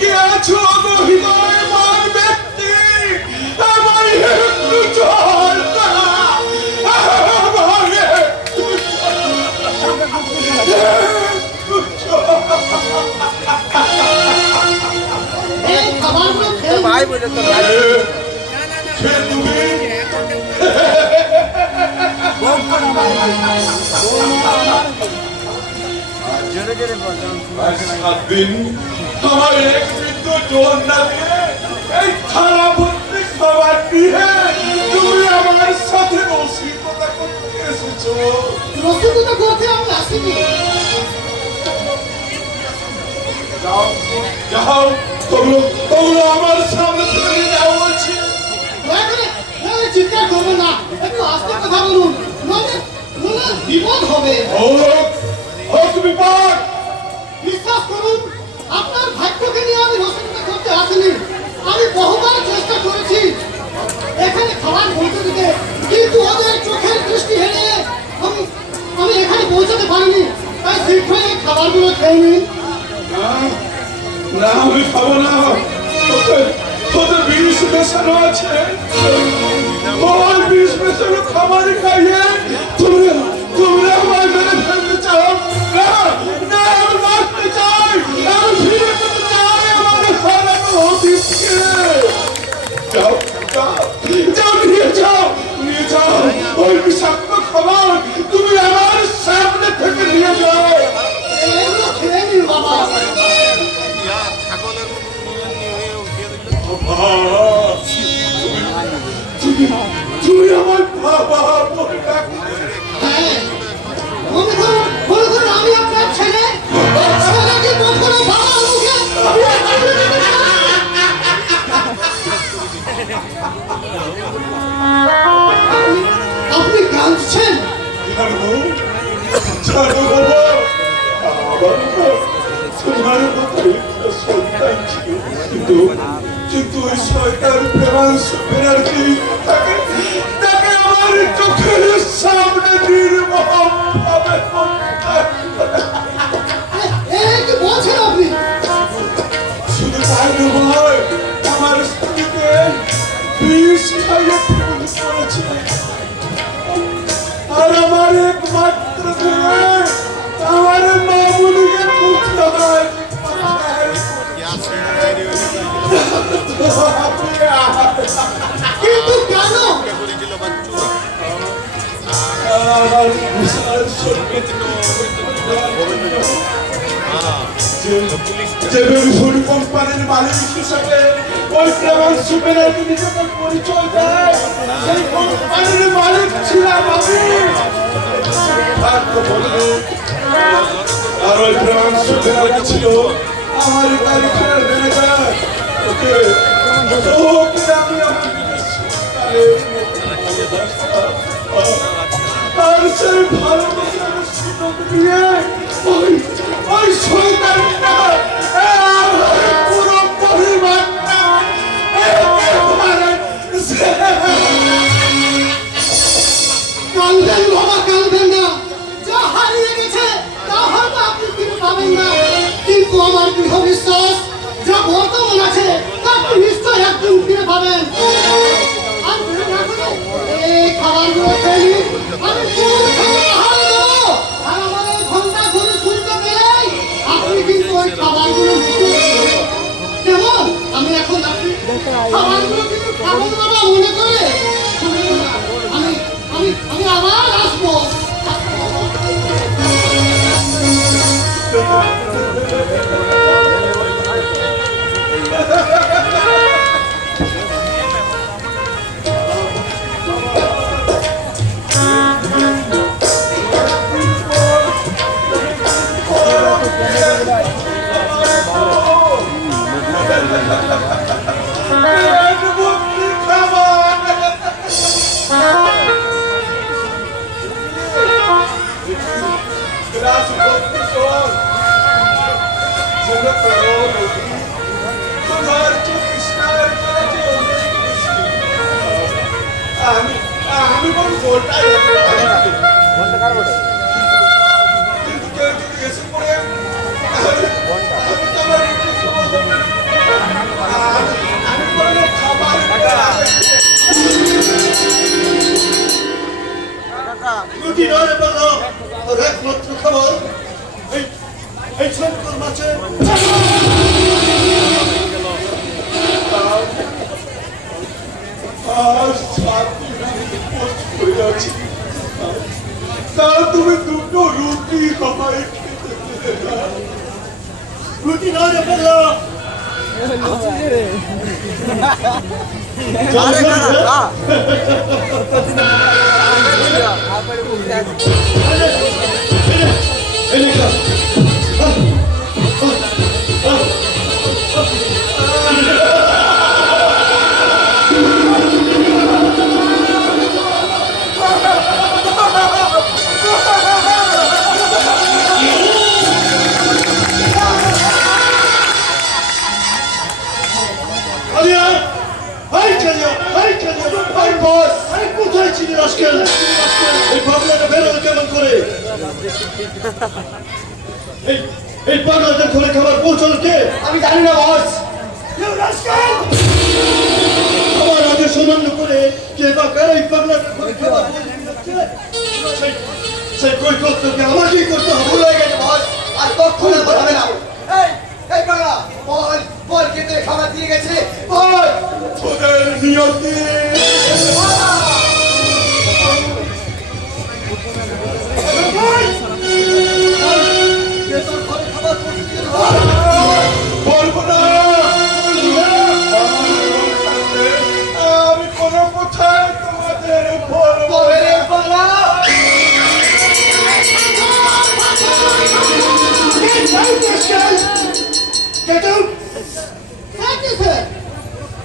কে আছো হৃদয় মান ব্যক্তি আমার একটু চল ভাই বলে তো ভাই আমার এক বিন্দু জোর না দিয়ে এই থালা ভর্তি খাবার দিয়ে তুমি আমার সাথে রসিকতা করতে এসেছো। রসিকতা করতে আমি আসিনি। যাও যাও, তোমরা আমার সামনে থেকে যাও বলছি। দয়া করে চিৎকার করবেন না, একটু আস্তে কথা বলুন, নইলে বিপদ হবে। বিপদ! বিশ্বাস করুন, আপনার ভাগ্যকে নিয়ে আমি রসিকতা করতে আসিনি। আমি বহুবার চেষ্টা করেছি এখানে খাবার পৌঁছে দিতে, কিন্তু ওদের চোখের দৃষ্টি হেরে আমি এখানে পৌঁছাতে পারিনি। তাই শীঘ্রই এই খাবারগুলো খেয়ে নিন। না, আমি খাবো না। তোদের বিষ মেশানো আছে, তোমার বিষ মেশানো খাবারই খাইয়ে তুমি আমার মেরে ফেলতে চাও। না, আমি বাঁচতে চাই, আমি ফিরে পেতে চাই আমার হারানো অতীতকে। যাও নিয়ে যাও ওই বিষাক্ত খাবার তুমি আমার সামনে থেকে নিয়ে যাও। এগুলো খেয়ে নিন বাবা। তুমি আমার বাবা বলে আমি আপনার ছেলে ছেলেকে কখনো বাবার মুখে আপনি কাঁদছেন? জানো বাবা, তোমার সন্তান ছিল, কিন্তু ওই শয়তান ব্যানার্জি তাকে আমার চোখের সামনে নির্মমভাবে কি বলছেন আপনি? শুধু তাই নয়, আমার স্ত্রীকে বিষ খাইয়ে খুন করেছে। আর আমার একমাত্র মেয়ে আমার মামুনিকে পুত্র হয়। কিন্তু কেন? কোম্পানির মালিক হিসাবে ওই প্রেমাংশু ব্যানার্জি নিজেকে পরিচয় দেয়, সেই কোম্পানির মালিক ছিলাম আমি। আর ওই প্রেমাংশু ব্যানার্জি ছিল আমার গাড়িখানার ম্যানেজার। ওকে আমি আর সেই ভালোবাসার সুযোগ নিয়ে ওই শয়তানটা পুরো পরিবারটা কাঁদবেন বাবা, কাঁদবেন না। যা হারিয়ে গেছে তা হয়তো আপনি ফিরে পাবেন না, কিন্তু আমার দৃঢ় বিশ্বাস যা বর্তমান আছে তা আপনি নিশ্চয়ই একদিন ফিরে পাবেন। আর ফিরে না পেলে এই খাবারগুলো খেয়ে নিন। আমি পুরো খাবার হারিয়ে দেবো, আর আমার এই ঘন্টা ঘুরে শুনতে পেলেই আপনি কিন্তু ওই খাবারগুলো নিতে কেমন? আমি এখন আপনি খাবারগুলো কিন্তু খাবেন বাবা, মনে করে আমি আবার আসবো। আমি কোন গোলটাই রুটি নয় পারলো আর একমাত্র খাবার এই শঙ্কর মাছের আর 7 দিন উপোস করে আছি। তা তুমি দুটো রুটি আমায় খেতে দিলে না। রুটি নয় পারলো কোথায় ছিলি আজকাল এই পাগলাটা বেরোলো কেমন করে এই পাগলাটা ঘরে খাবার পৌঁছালো কে আমি জানি না বস। আমার আগে সমান্য করে কে বা কারা এই পাগলাটা ঘরে খাবার পৌঁছে দিচ্ছে? সেই কৈফিয়তকে আমাকেই করতে হবে। ভুল হয়ে গেছে বস, আর কখনো হবে না। এই পাগলা, বল খেতে খাবার দিয়ে গেছে, বল। তোদের নিয়তি কে তোর ঘরে খাবার পৌঁছে দিতে বলবো না, আমি কোনো কোথায় তোমাদের বলবো তোরে পাগলা।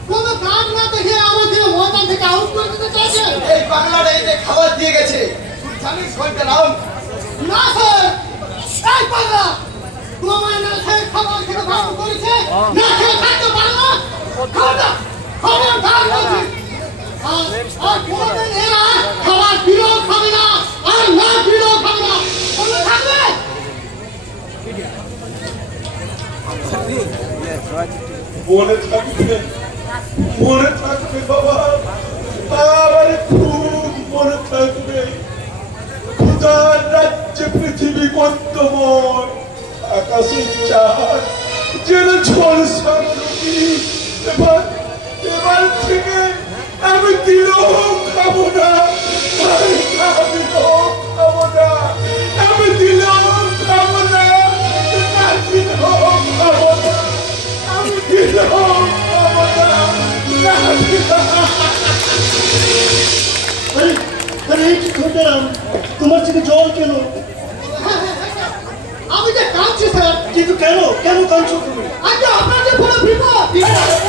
কোনো কাজ না দেখে আমাকে ময়দান থেকে আউট করে দিতে চাইছে। এই পাগলাটা এই যে খাবার দিয়ে গেছে, তুই জানিস কয়টা নাম? না স্যার, এই পাগলা তোমায় না খেয়ে খাবার খেতে বারণ করেছে, না খেয়ে থাকতে পারো না। খবরদার বলছি, আর কোনোদিন এরা খাবার দিলেও খাবে না, আর না দিলেও খাবে না। মনে থাকবে? মনে থাকবে, মনে থাকবে বাবা, আমার খুব মনে থাকবে। খুদার রাজ্যে পৃথিবী কন্তময়, আকাশের চাঁদ যেন ঝলসার রুটি। এবার থেকে আমি দিলেও খাবো না, আমি দিলেও খাবো না, আমি দিলেও খাবো না, না দিলেও খাবো না, আমি দিলেও খাবো না, না দিলেও। আরে কি করলাম তোমার থেকে জল কেন আমি যে কাঁদছি স্যার, কিন্তু কেন কেন কাঁদছো তুমি আজকে আপনাদের পুরো বিপদ।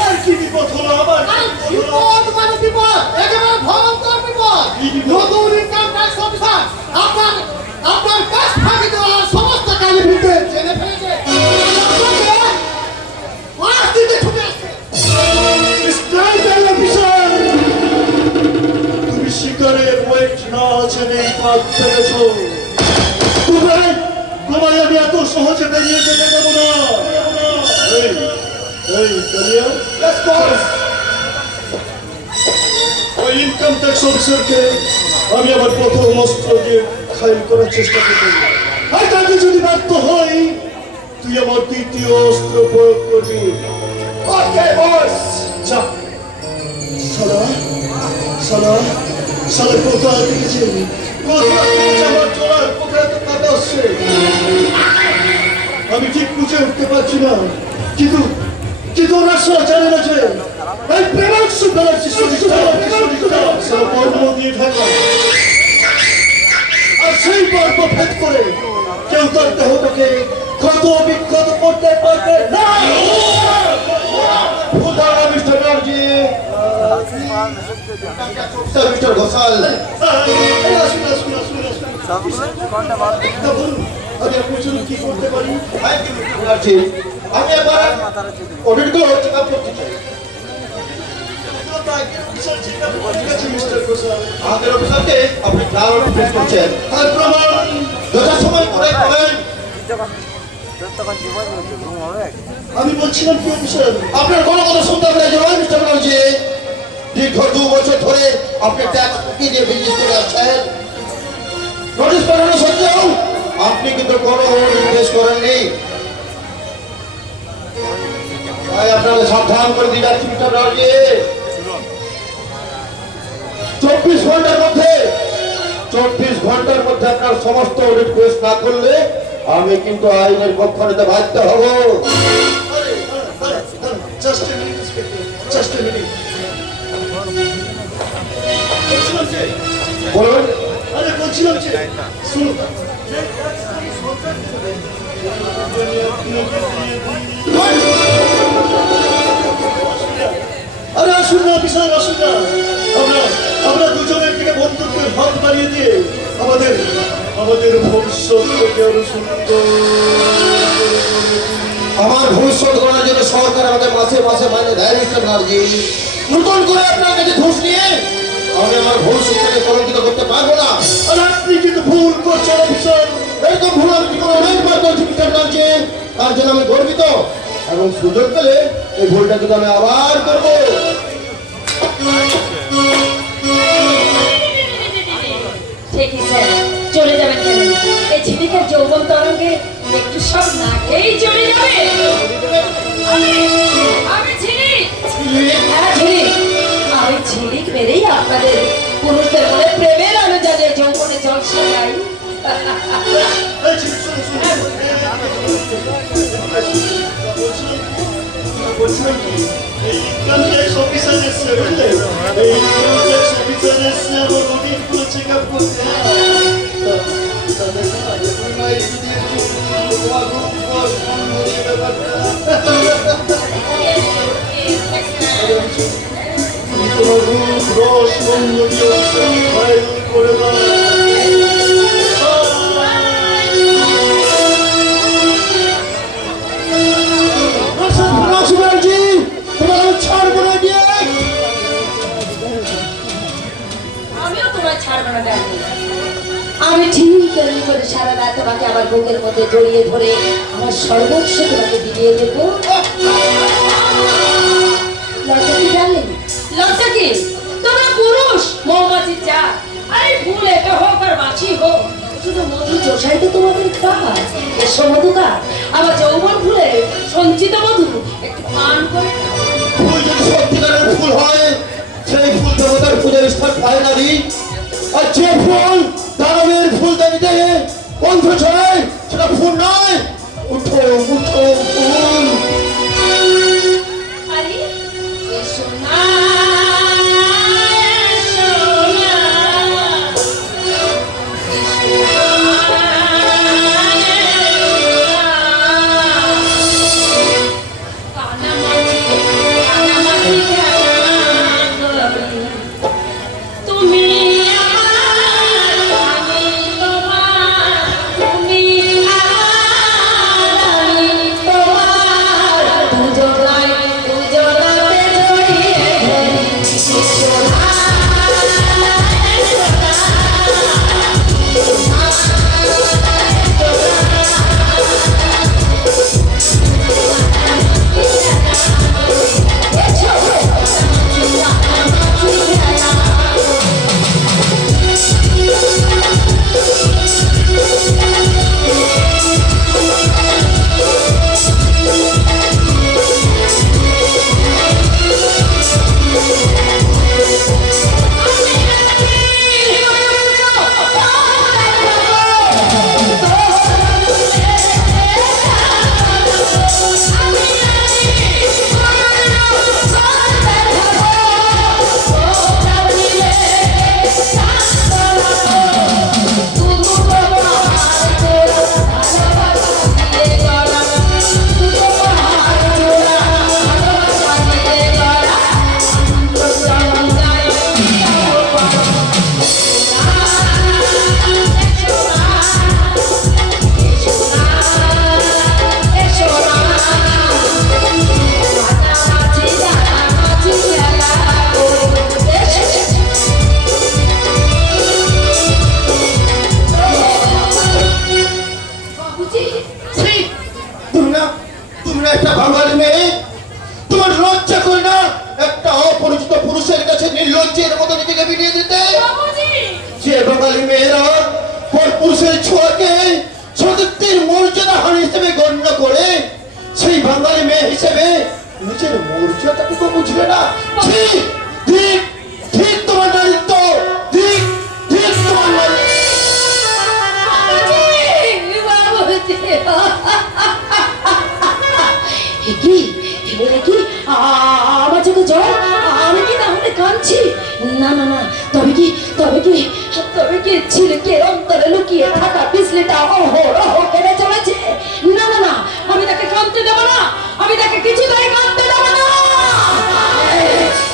আর কি বিপদ হলো আবার আরে বিপদ মানে বিপদ, একেবারে ভয়ঙ্কর বিপদ। কি বিপদ? নতুন ইনকাম ট্যাক্স অফিসার আপনার কাজ ফাঁকি দেওয়ার সমস্ত কাজের বিরুদ্ধে জেনে ফেলেছে। মাস দিতে ছুটে আসছে। তুমি শিকারের ওয়েট না আছে নেই পাত ফেলেছ তোমায় আমি এত সহজে বেরিয়ে যেতে দেবো না এই কালিয়া ওই ইনকাম ট্যাক্স অফিসারকে আমি আবার প্রথম অস্ত্র দিয়ে খাইল করার চেষ্টা করবো আর তাকে যদি ব্যর্থ হই তুই আমার দ্বিতীয় অস্ত্র প্রয়োগ করবি ওকে বস যা সালা সালা সালা কোথায় দেখেছি আমার চোরার কোথায় তো কাটা আসছে আমি ঠিক বুঝে উঠতে পারছি না কিন্তু কিন্তু ওরা সব জানে না যে এই প্রেমাংশ বেড়াচ্ছি কর্ম দিয়ে ঢাকা আর সেই পর্ব ভেদ করে কেউ তার দেহটাকে ক্ষত বিক্ষত করতে পারবে না মিস্টার গার্জি মিস্টার ঘোষাল আমি আপনার জন্য কি করতে পারি আমি এবার অডিট করতে চাই আমাদের অফিসারকে আপনি ক্লাউড প্রেস করছেন আর প্রমাণ যথাসময় করে পাবেন আমি বলছিলাম কি অফিসার আপনার কোনো কথা শুনতে হবে না জবাব মিস্টার ব্যানার্জি দীর্ঘ 2 বছর ধরে আপনি ট্যাক্স কি দিয়ে বিজনেস করে আসছেন আপনি কিন্তু কোনো নির্দেশ করেননি, তাই আপনাকে সাবধান করে দিয়ে যাচ্ছি মিস্টার ব্যানার্জি। 24 ঘন্টার মধ্যে আপনার সমস্ত রিকোয়েস্ট না করলে আমি কিন্তু আইনের পক্ষ নিতে বাধ্য হব। বলুন। আরে বলছিলাম যে শুনুন, আরে আসুন না বিশাল, আসুন না। আমরা দুজনের থেকে বন্ধুত্বের হাত বাড়িয়ে দিয়ে আমাদের ভবিষ্যৎকে আরো সুন্দর আমার ভবিষ্যৎ গড়ার জন্য সরকার আমাদের মাসে মাসে মাইনে দেয় মিস্টার ব্যানার্জি। নতুন করে আপনার কাছে ঘুষ নিয়ে আমি আমার ভবিষ্যৎটাকে কলঙ্কিত করতে পারবো না। আর আপনি কিন্তু ভুল করছেন অফিসার। এরকম ভুল আমি জীবনে অনেকবার করছি মিস্টার ব্যানার্জি, তার জন্য আমি গর্বিত এবং সুযোগ পেলে এই ভুলটা কিন্তু আমি আবার করবো। ঠিকই স্যার, চলে যাবেন কেন? এই ঝিলিকের যৌবন তরঙ্গে একটু সব না খেয়েই চলে যাবে। আমি ঝিলিক, হ্যাঁ ঝিলিক, আমি ঝিলিক মেরেই আপনাদের পুরুষদের মনে প্রেমের আলো জ্বালিয়ে যৌবনে জল সাজাই। বলছিলাম কি, এই ইনকাম ট্যাক্স অফিসার এসছে, বুঝলে? এই ইনকাম ট্যাক্স অফিসার এসছে আমার অনেকগুলো চেক আপ করতে। তোমার রূপ রস মঙ্গলীয় ফাইল করে দাও। আমিও তোমায় ছাড়বো না ডাকি। আমি ঠিক এমনি করে সারা রাত তোমাকে আমার বুকের মধ্যে জড়িয়ে ধরে আমার সর্বোচ্চ তোমাকে বিলিয়ে দেবো। লজ্জা কি জানলে? লজ্জা কি? তোমরা পুরুষ, মৌমাছির জাত। আরে ফুল এটা হোক আর মাছি হোক, শুধু মধু চোষাই তো তোমাদের কাজ। এসো মধুকা, আমার যৌবন ফুলে সঞ্চিত মধু একটু পান করে নাও। ফুল যদি সত্যিকারের ফুল হয়, সেই ফুল দেবতার পূজার স্থান পায় না রে। আর যে ফুল দানবের ফুল দানিতে গন্ধ ছড়ায়, সেটা ফুল নয়। উঠো উঠো ফুল। আরে এসো না, এসো না, এসো না, কানামাছি তুমি আমার স্বামী। করে সেই বাঙালি মেয়ে হিসেবে নিজের মর্যাদাটুকু বুঝবে না। ঠিক ঠিক ঠিক তোমার নারীত্ব, ঠিক ঠিক তোমার নারী। কি বলে কি আমার চোখে জল? আমি কি তাহলে কাঁদছি? না না না, তবে কি ঝিলকের অন্তরে লুকিয়ে থাকা বিজলিটা অহরহ কেড়ে চলেছে? না না না, আমি তাকে কাঁদতে দেবো না, আমি তাকে কিছুতেই কাঁদতে দেবো না।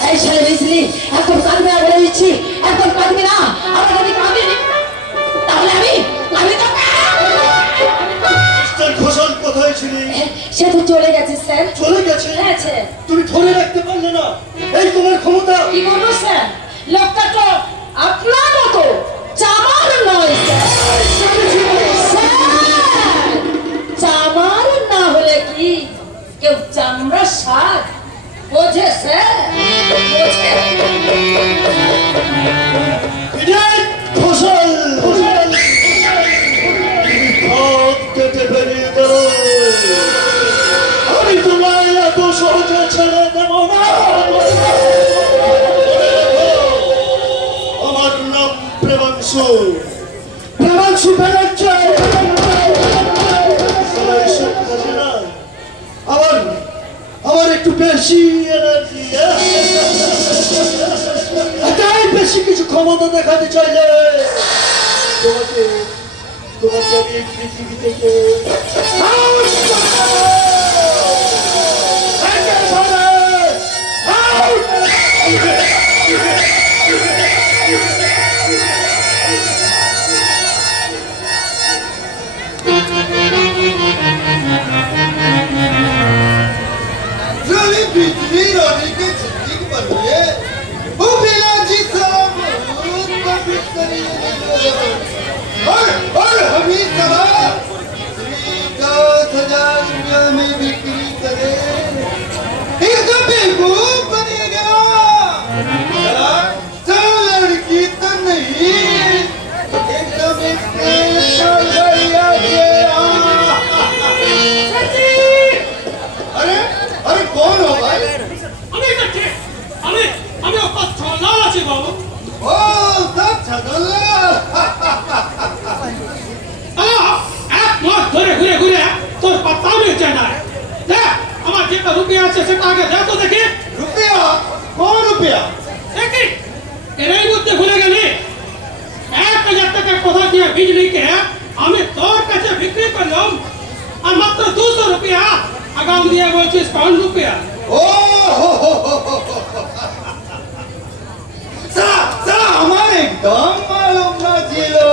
এই ছেলে বিজলি, একদম কাঁদবে না বলে দিচ্ছি, একদম কাঁদবে না। আমার যদি কাঁদে তাহলে আমি তো মিস্টার ঘোষাল কোথায় ছিলি? সে তো চলে গেছে স্যার। চলে গেছে? হ্যাঁ স্যার। তুমি ধরে রাখতে পারলে না? এই তোমার ক্ষমতা? কি বলবো স্যার, লোকটা তো আপনার মতো চামার নয় স্যার। চামার না হলে কি কেউ চামড়া শাক বোঝে স্যার? বোঝে। ঘোষাল, ঘোষাল, তুমি ভাব কেটে বেরিয়ে গেল। আমি তোমায় এত সহজে ছেড়ে দেব না। আমার নাম প্রেমাংশু, প্রেমাংশু ব্যানার্জি। আমার একটু বেশি এনার্জি, এটাই বেশি কিছু ক্ষমতা দেখাতে চাইলে তোমাকে তোমাকে আমি এই পৃথিবী থেকে out করবো। একেবারে out। जली बिजली रोने के झटके बदले वो बिना जी सब कमिट करिए और हम ही सवा 10,000 रुपया में बिक्री करे एक बेवकूफ बनेगा। चला चल लड़की तो नहीं एकदम अरे अरे कौन हो भाई? আমি ওটা ছলাল আছি বাবু। ओ सब छगल्ला এক মাস ধরে ঘুরে ঘুরে তোর পাত্তাও নিচ্ছে না। দেখ আমার যেটা রুপিয়া আছে সেটা আগে দেখ তো দেখি। रुपया कौन रुपया? দেখি এরাই বুঝতে ভুলে গেলি 1,000 টাকা কোথা দিয়ে বিজলিকে আমি তোর কাছে বিক্রি করলাম আর মাত্র 200 রুপিয়া আগাম দিয়ে বলছিস 5 রুপিয়া। ओ साला साला हमारे एकदम मालूम ना जिलो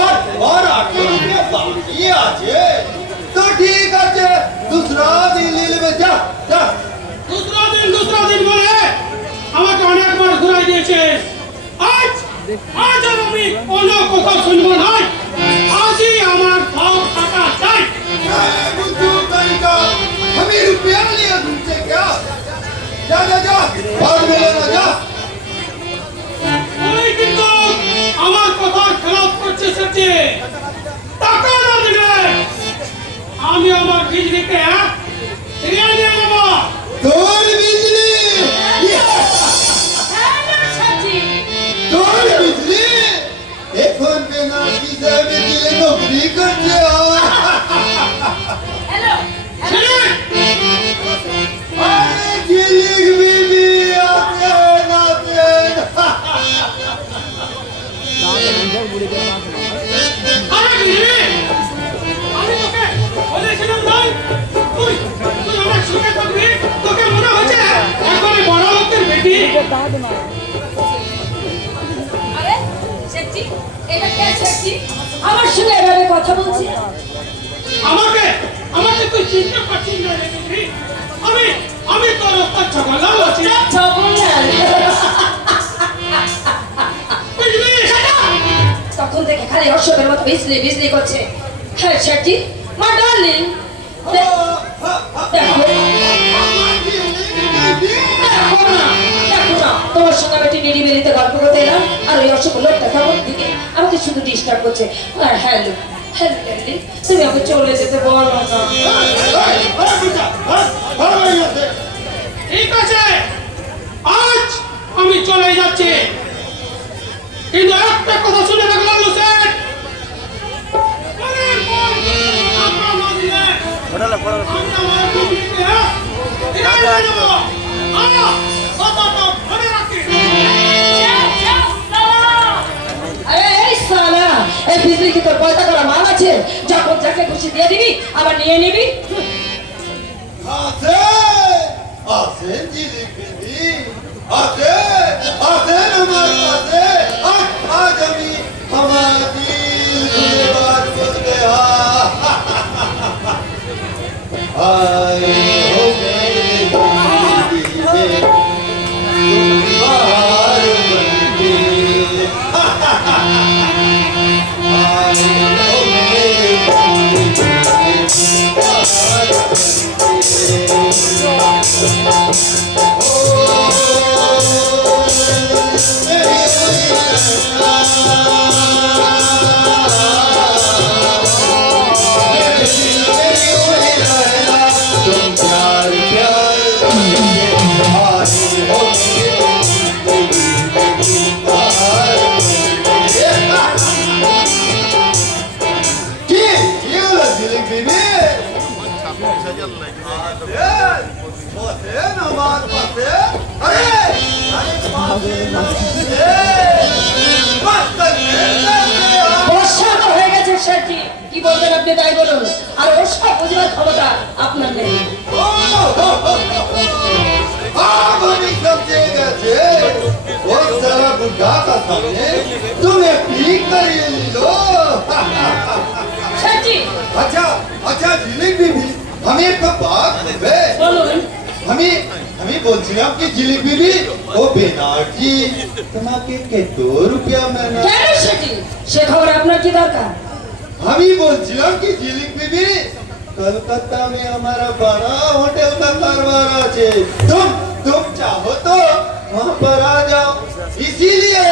और 800 रुपया बाकी आछे तो ठीक আছে दूसरा दिन ले लेबे जा जा। दूसरा दिन বলে আমাকে অনেকবার ঘুরাই দিয়েছিস। আজ আর আমি কোনো কথা শুনবো না। আজই আমার সব টাকা চাই। बुद्धू तरीका हमें रुपया लिया तुमसे क्या? जा जा जा बाद में लेना जा। তুই কিন্তু আমার কথা খেলাপ করছিস সত্যি। টাকা না দিলে আমি আমার বিজলিকে ফিরিয়ে নিয়ে নেবো। তোর বিজলি তোর বিজলি এখন বিনা হিসাবে দিলে নকরি করছে। হ্যালো ছেলে, আরে ঝিলিক বিবি আছেন আছেন। আরে বিজলি, আমি তোকে বলেছিলাম না তুই আমার সুখে থাকবি। তোকে মনে হচ্ছে একবারে বড় লোকের বেটি। আরে শেঠজি, এটা কে শেঠজি? আমার সঙ্গে এভাবে কথা বলছি? আমাকে তুই চিনতে পারছিস না রে বিজলি। আমি তোর ওপর ঝগড়া আছি। বিজলি তখন থেকে খালি অশ্বরের মতো বিজলি বিজলি করছে। হ্যাঁ শেঠজি, মাই ডার্লিং, দেখো না তোমার সঙ্গে আমি একটু নিরিবিলিতে গল্প করতে এলাম আর ওই অশুভ লোকটা কেমন দিকে আমাকে শুধু ডিস্টার্ব করছে। আর হ্যালো হ্যালো ডার্লিং, তুমি আমাকে চলে যেতে বলো না। ঠিক আছে, আজ আমি চলে যাচ্ছি, কিন্তু একটা কথা শুনে রাখলাম স্যার, পরের বার আপনার না দিলে আমি আমার বিবিকে ফিরিয়ে দেব। কথাটা মনে রাখিস। আরে এই সালা, এই বিজলি কি তোর পয়সা করা মাল আছে? যখন যাকে খুশি দিয়ে দিবি আবার নিয়ে নিবি। আছেন জিলিপি, আছেন আমার কাছে। আজ আমি আমার দিল দিয়ে বাত कर गया। आए हो मेरे दीवाने, तुम बाहर बनके। आए हो मेरे दीवाने, बाहर तुम प्यार प्यार বর্ষানো হয়ে গেছে সেটি, কি বলবেন আপনি তাই বলুন। আর ওর সব বুঝবার ক্ষমতা আপনার নেই। तुम्हें पीक कर लो। সেটি अच्छा अच्छा जिलेबी भी हमें एक बात है। বলুন। हमें বলছিলাম কি জিলিপি भी ও বেনারজি তোমাকে কে 2 रुपया में ना। কেন সেটি? সে খবর আপনার কি দরকার? আমি বলছিলাম কি জিলিপি भी कलकत्ता में हमारा बड़ा होटल का कारोबार আছে। तुम चाहो तो वहाँ पर आ जाओ, इसीलिए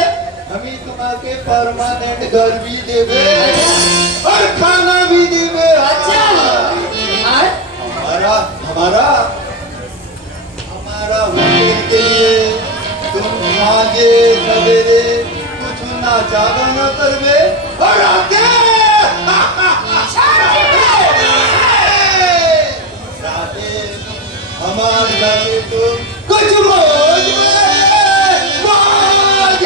हमें तुम्हारे परमानेंट घर भी देवे और खाना भी देवे। আচ্ছা, আর हमारा हमारा हमारा होटल के लिए तुम आगे सवेरे कुछ नाचा गाना करवे और राते राते हमारे घर तुम कुछ मौज मौज।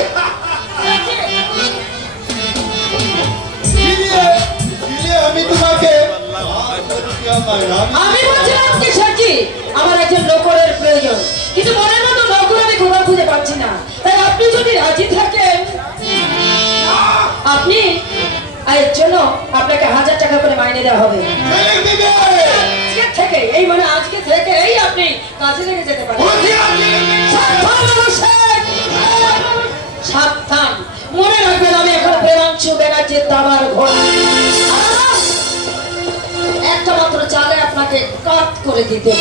इसलिए हमें तुम्हारे 500 रुपया महीना আমি বলছিলাম কি সেটি, আমার একজন নৌকরের প্রয়োজন, কিন্তু মনের মতো নৌকর আমি কোথাও খুঁজে পাচ্ছি না। তাই আপনি যদি রাজি থাকেন, আপনি এর জন্য আপনাকে 1000 টাকা করে মাইনে দেওয়া হবে। আজকে থেকে, এই মানে আজকে থেকে এই আপনি কাজে লেগে যেতে পারেন। সাবধান মানুষের! সাবধান, মনে রাখবেন আমি এখন প্রেমাংশু ব্যানার্জির দাবার ঘর। একটা মাত্র চালে আপনাকে কাট করে দিতে।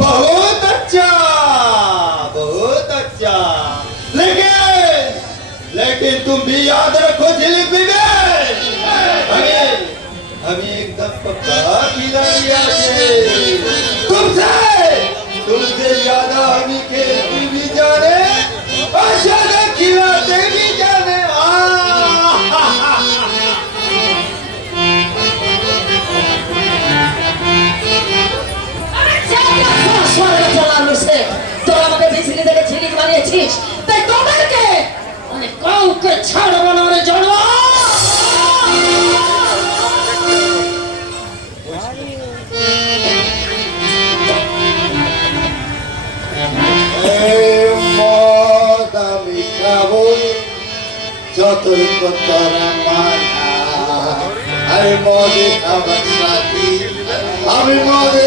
बहुत अच्छा बहुत अच्छा। लेकिन तुम भी याद रखो जिलेबी में हमें एकदम पक्का खिलाड़ी है। तुमसे ज्यादा हमें खेलती भी जाने और ज्यादा खिलाते भी जाने। তোরা আমাকে বিজলি থেকে ঝিলিক বানিয়েছিস, তাই তোদেরকে মানে কাউকে ছাড়বো না রে জানো। মদ আমি খাবো যতই তোরা মানা। আরে মদে খাবার সাথী আমি মদে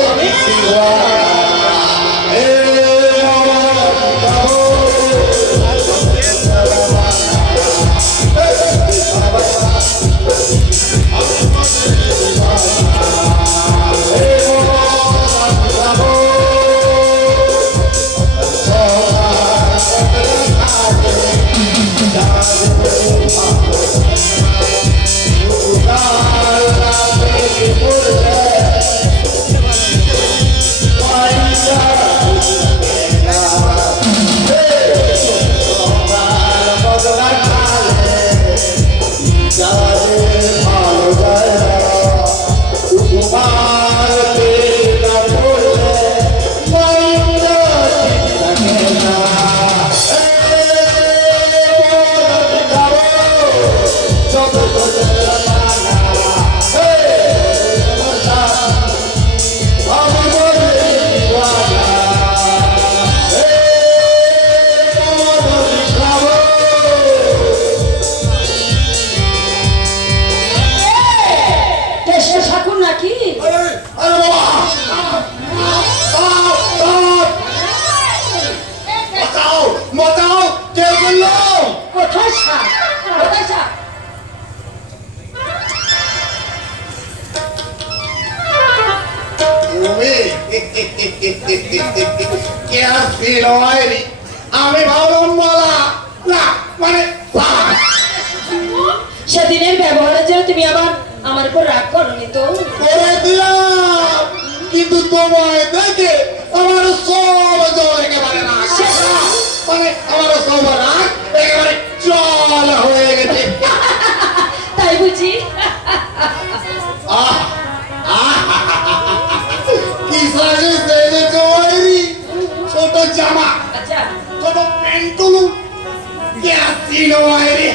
কে আসছিল বাইরে আমি ভাবলাম মালা না মানে ভাত। সেদিনের ব্যবহারের জন্য তুমি আবার আমার উপর রাগ করনি তো? করে দিলাম কিন্তু তোমায় দেখে আমার সব জল একেবারে না মানে আমার সব রাগ একেবারে জল হয়ে গেছে। তাই বুঝি? আহ কি সাজে সেজেছো বাইরে ছোট জামা আচ্ছা, ছোট প্যান্টুলু কে আসছিল বাইরে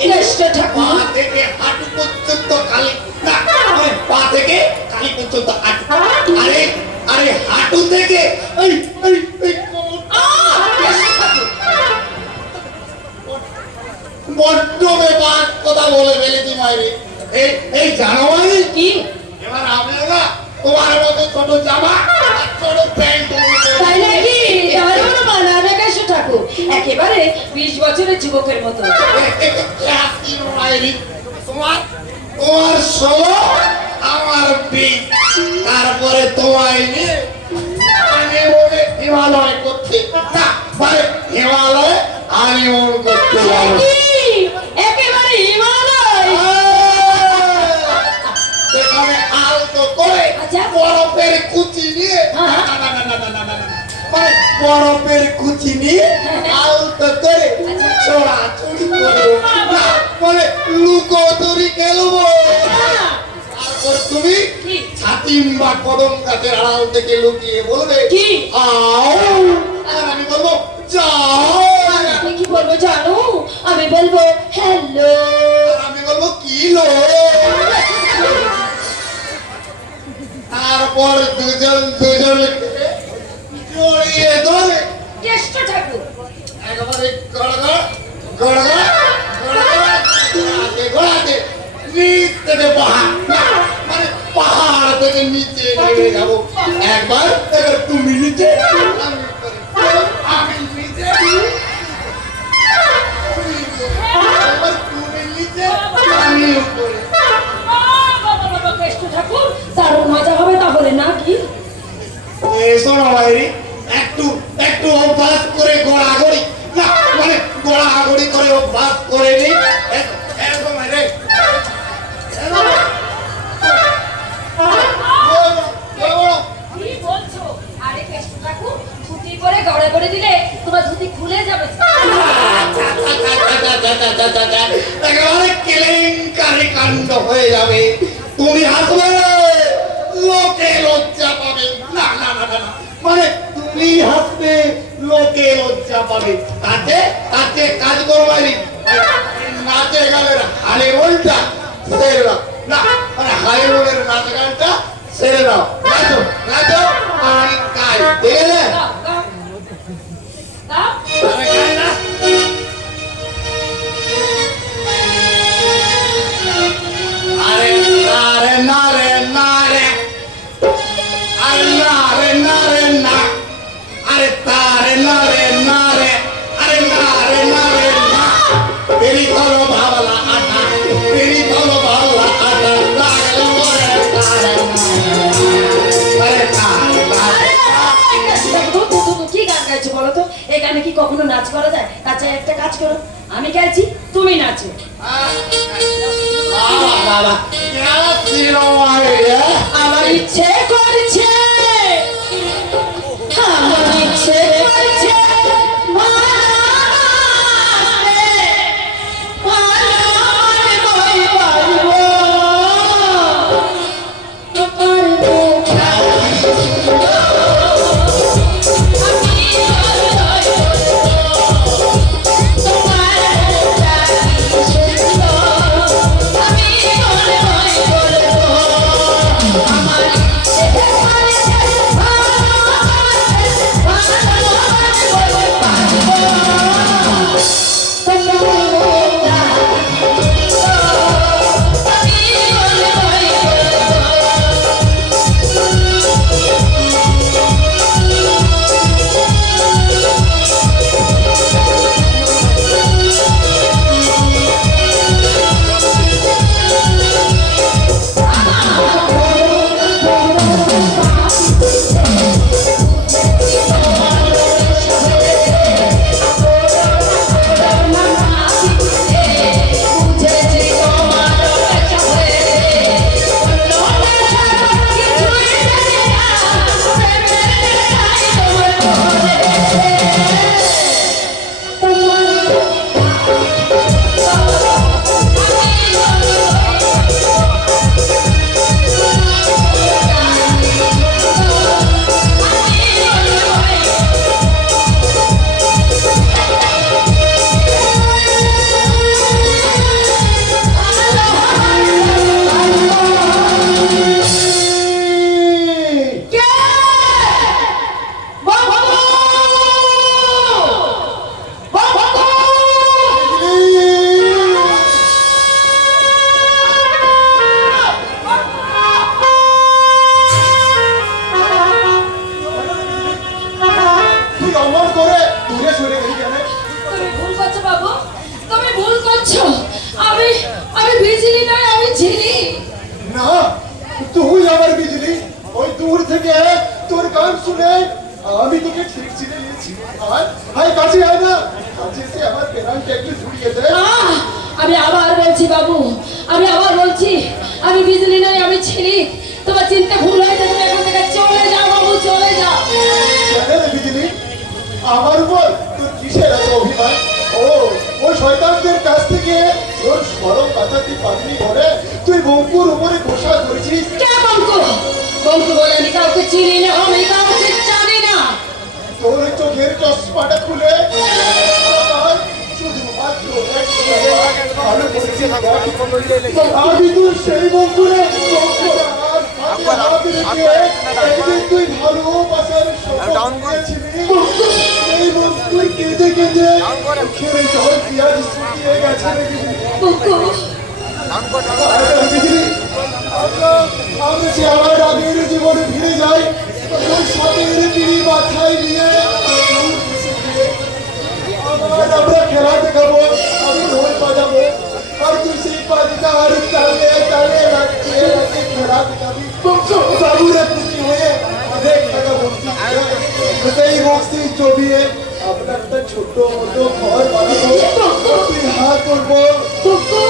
কেষ্ট ঠাকুর, পা থেকে হাঁটু পর্যন্ত খালি না মানে পা থেকে খালি পর্যন্ত হাঁটু আরে আরে হাঁটু থেকে এই এই এই কোমর কেষ্ট ঠাকুর, বড্ড ব্যাপার কথা বলে ফেলেছি মাইরে এই এই জানো মানে কি? এবার আমিও না তোমার মতো ছোট জামা আর ছোট প্যান্ট তাই নাকি? তাহলে কোনো মানাবে কেষ্ট ঠাকুর, একেবারে 20 বছরের যুবকের মতো। তোমার তোমার ষোলো আমার 20 তারপরে তোমায় নিয়ে হানিমুনে হিমালয় করতে না মানে হিমালয়ে হানিমুন করতে যাবো কি? একেবারে হিমালয়? সেখানে আলতো করে আচ্ছা। বরফের কুচি নিয়ে হ্যাঁ। না, না, না, না, না, না, না, না, মানে বরফের কুচি নিয়ে আলতো করে আচ্ছা। ছোড়া চুরি করবো না, মানে লুকোচুরি খেলবো হ্যাঁ। তারপর তুমি কি? ছাতিম বা কদম গাছের আড়াল থেকে লুকিয়ে বলবে কি? আও আর আমি বলবো যাও আর আমি কি বলবো জানো? আমি বলবো হ্যালো। আর আমি বলবো কি লো তারপর দুজন দুজনকে জড়িয়ে ধরে কেষ্ট ঠাকুর, একেবারে গড়গড় গড়গড় গড়গড় ঘোরাতে নিচ থেকে পাহাড় মানে পাহাড় থেকে নিচে নেমে যাবো একবার এবার তুমি নিচে আমি উপরে। আমি নিচে এবার তুমি নিচে আমি উপরে কেষ্ট ঠাকুর, দারুণ মজা হবে তাহলে নাকি? এসো না বাইরে একটু একটু অভ্যাস করে গড়াগড়ি না মানে গড়াগড়ি করে অভ্যাস করে নি এসো বাইরে কি বলছো? আরে কেষ্ট ঠাকুর, ধুতি করে গড়ে গড়ে দিলে তোমার ধুতি খুলে যাবে। একেবারে কেলেঙ্কারি কাণ্ড হয়ে যাবে তুমি হাসবে লোকে লজ্জা পাবে না না না না না। মানে তুমি হাসবে লোকে লজ্জা পাবে তাতে তাতে কাজ করবানি নাচে গানের হারে বলটা সেরে দাও না মানে হারে বলের নাচ গানটা সেরে দাও নাচো নাচো আমি গাই দেখে গাও, গাও। গাও। আরে গাই না আরে আরে না রে না রে আরে না রে না রে না আরে তারে না রে না রে আরে না রে না রে না তেরি ধরো ভাবলা আটা তেরি ধরো ভাবলা আটা লাগলো রে তারে আরে তারে আরে, কেষ্ট ঠাকুর, কি গান গাইছো বলো তো? এই গানে কি কখনো নাচ করা যায়? তাছাড়া একটা কাজ করো, আমি গাইছি তুমি নাচো। বাবা কেন ছিল মারে আমার ইচ্ছে করছে, আমার ইচ্ছে করছে ভালোবাসতে, ভালোবাসবই পারবো, পারবো। তোমার আমি বলবো, আমার ইচ্ছে বলছো? আমি আমি বিজলি নয়, আমি ঝিলি। না, তুই আমার বিজলি। ওই দূর থেকে তোর গান শুনে আমি তোকে ঠিক চিনে নিয়েছি। আয় কাছে আয় না, কাছে এসে আমার পেরানটা একটু ঝুড়িয়ে দে। আমি আবার বলছি বাবু, আমি আবার বলছি, আমি বিজলি নয়, আমি ঝিলি। তোমার চিন্তা ভুল হয়েছে, তুমি এখান থেকে চলে যাও বাবু, চলে যাও। কেন রে বিজলি, আমার উপর তোর কিসের এত অভিমান? ওই শয়তানদের কাছ থেকে তোর সরম বাঁচাতে পারবি বলে তুই বঙ্কুর উপরে ঘোষা করেছিস। কে বঙ্কু? বঙ্কু বলে আমি কাউকে চিনি না, আমি কাউকে জানি না। তোর চোখের চশমাটা খুলে আমার শুধুমাত্র ভালো করেছিস। আমি তুই সেই বঙ্কুরে একদিন তুই ভালোবাসার শপথ নিয়েছিলি। সেই বঙ্কুর কেঁদে কেঁদে খেয়ে জল পিয়াজ শুকিয়ে গেছে রে বিজলি। বঙ্কু, আমি সে আমার আগের জীবনে ফিরে যাই, তোর সাথের পিড়ি মাথায় নিয়ে আমরা খেলা দেখাবো, আমি ঢোল বাজাবো, আর তুই সেই পাদিকার তালে তালে রাখতে রাখতে খেলা দেখাবি। বাবুরা খুশি হয়ে অনেক টাকা ভর্তি সেই বক্সি জমিয়ে আমরা একটা ছোট্ট মতো ঘর বানাবো, তুই হাত করবো। বঙ্কু,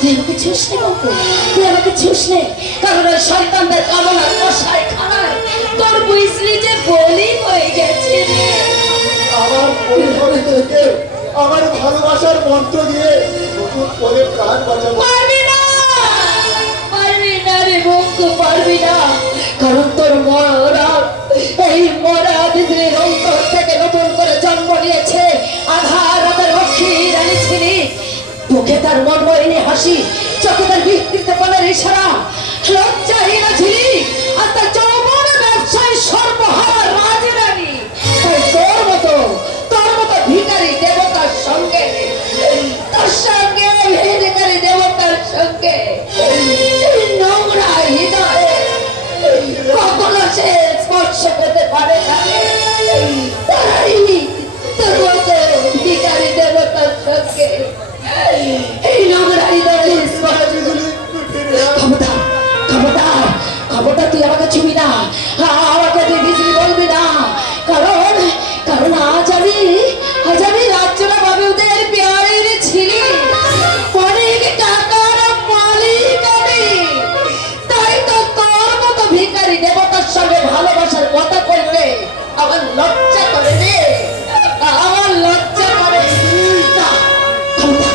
তুই আমাকে ছুস নে বঙ্কু, তুই আমাকে ছুস নে। কারণ ওই শয়তানদের কামনার মশাই খানায় তোর বিজলি যে বলি হয়ে গেছে রে। আমার পরিবার থেকে আমার ভালোবাসার মন্ত্র দিয়ে নতুন করে প্রাণ বাঁচাবো। পারবি না, পারবি না রে বঙ্কু, পারবি না। কারণ তোর মরা, এই মরা বিজলির অন্তর থেকে নতুন করে জন্ম নিয়েছে আধার রাতের লক্ষ্মী রানী ছিলি। মুখে তার মনময়িনী হাসি, চোখে তার বিকৃত পানের ইশারা, লজ্জাহীন ছিলি আর তার যৌবন ব্যবসায় সর্বহারা রাজরানী। তাই তোর মতো ভিখারি দেবতার সঙ্গে, তার সঙ্গে ভিখারি দেবতার সঙ্গে এই নোংরা হৃদয়ে কখনো সে স্পর্শ করতে পারে না। তাই তোর মতো ভিখারি দেবতার সঙ্গে এই নোংরা হৃদয়ে স্পর্শ। ক্ষমতা, ক্ষমতা, ক্ষমতা, তুই আমাকে ছুবি না, আমাকে তুই বিজলি বলবি না। কারণ কারণ আজ আমি রাজ্যটা ভাবে ওদের পেয়ারের ছিলি, অনেক টাকার মালিক আমি। তাই তো তোর মতো ভিখারি দেবতার সঙ্গে ভালোবাসার কথা বলতে আমার লজ্জা করে রে, আমার লজ্জা করে না। ক্ষমতা,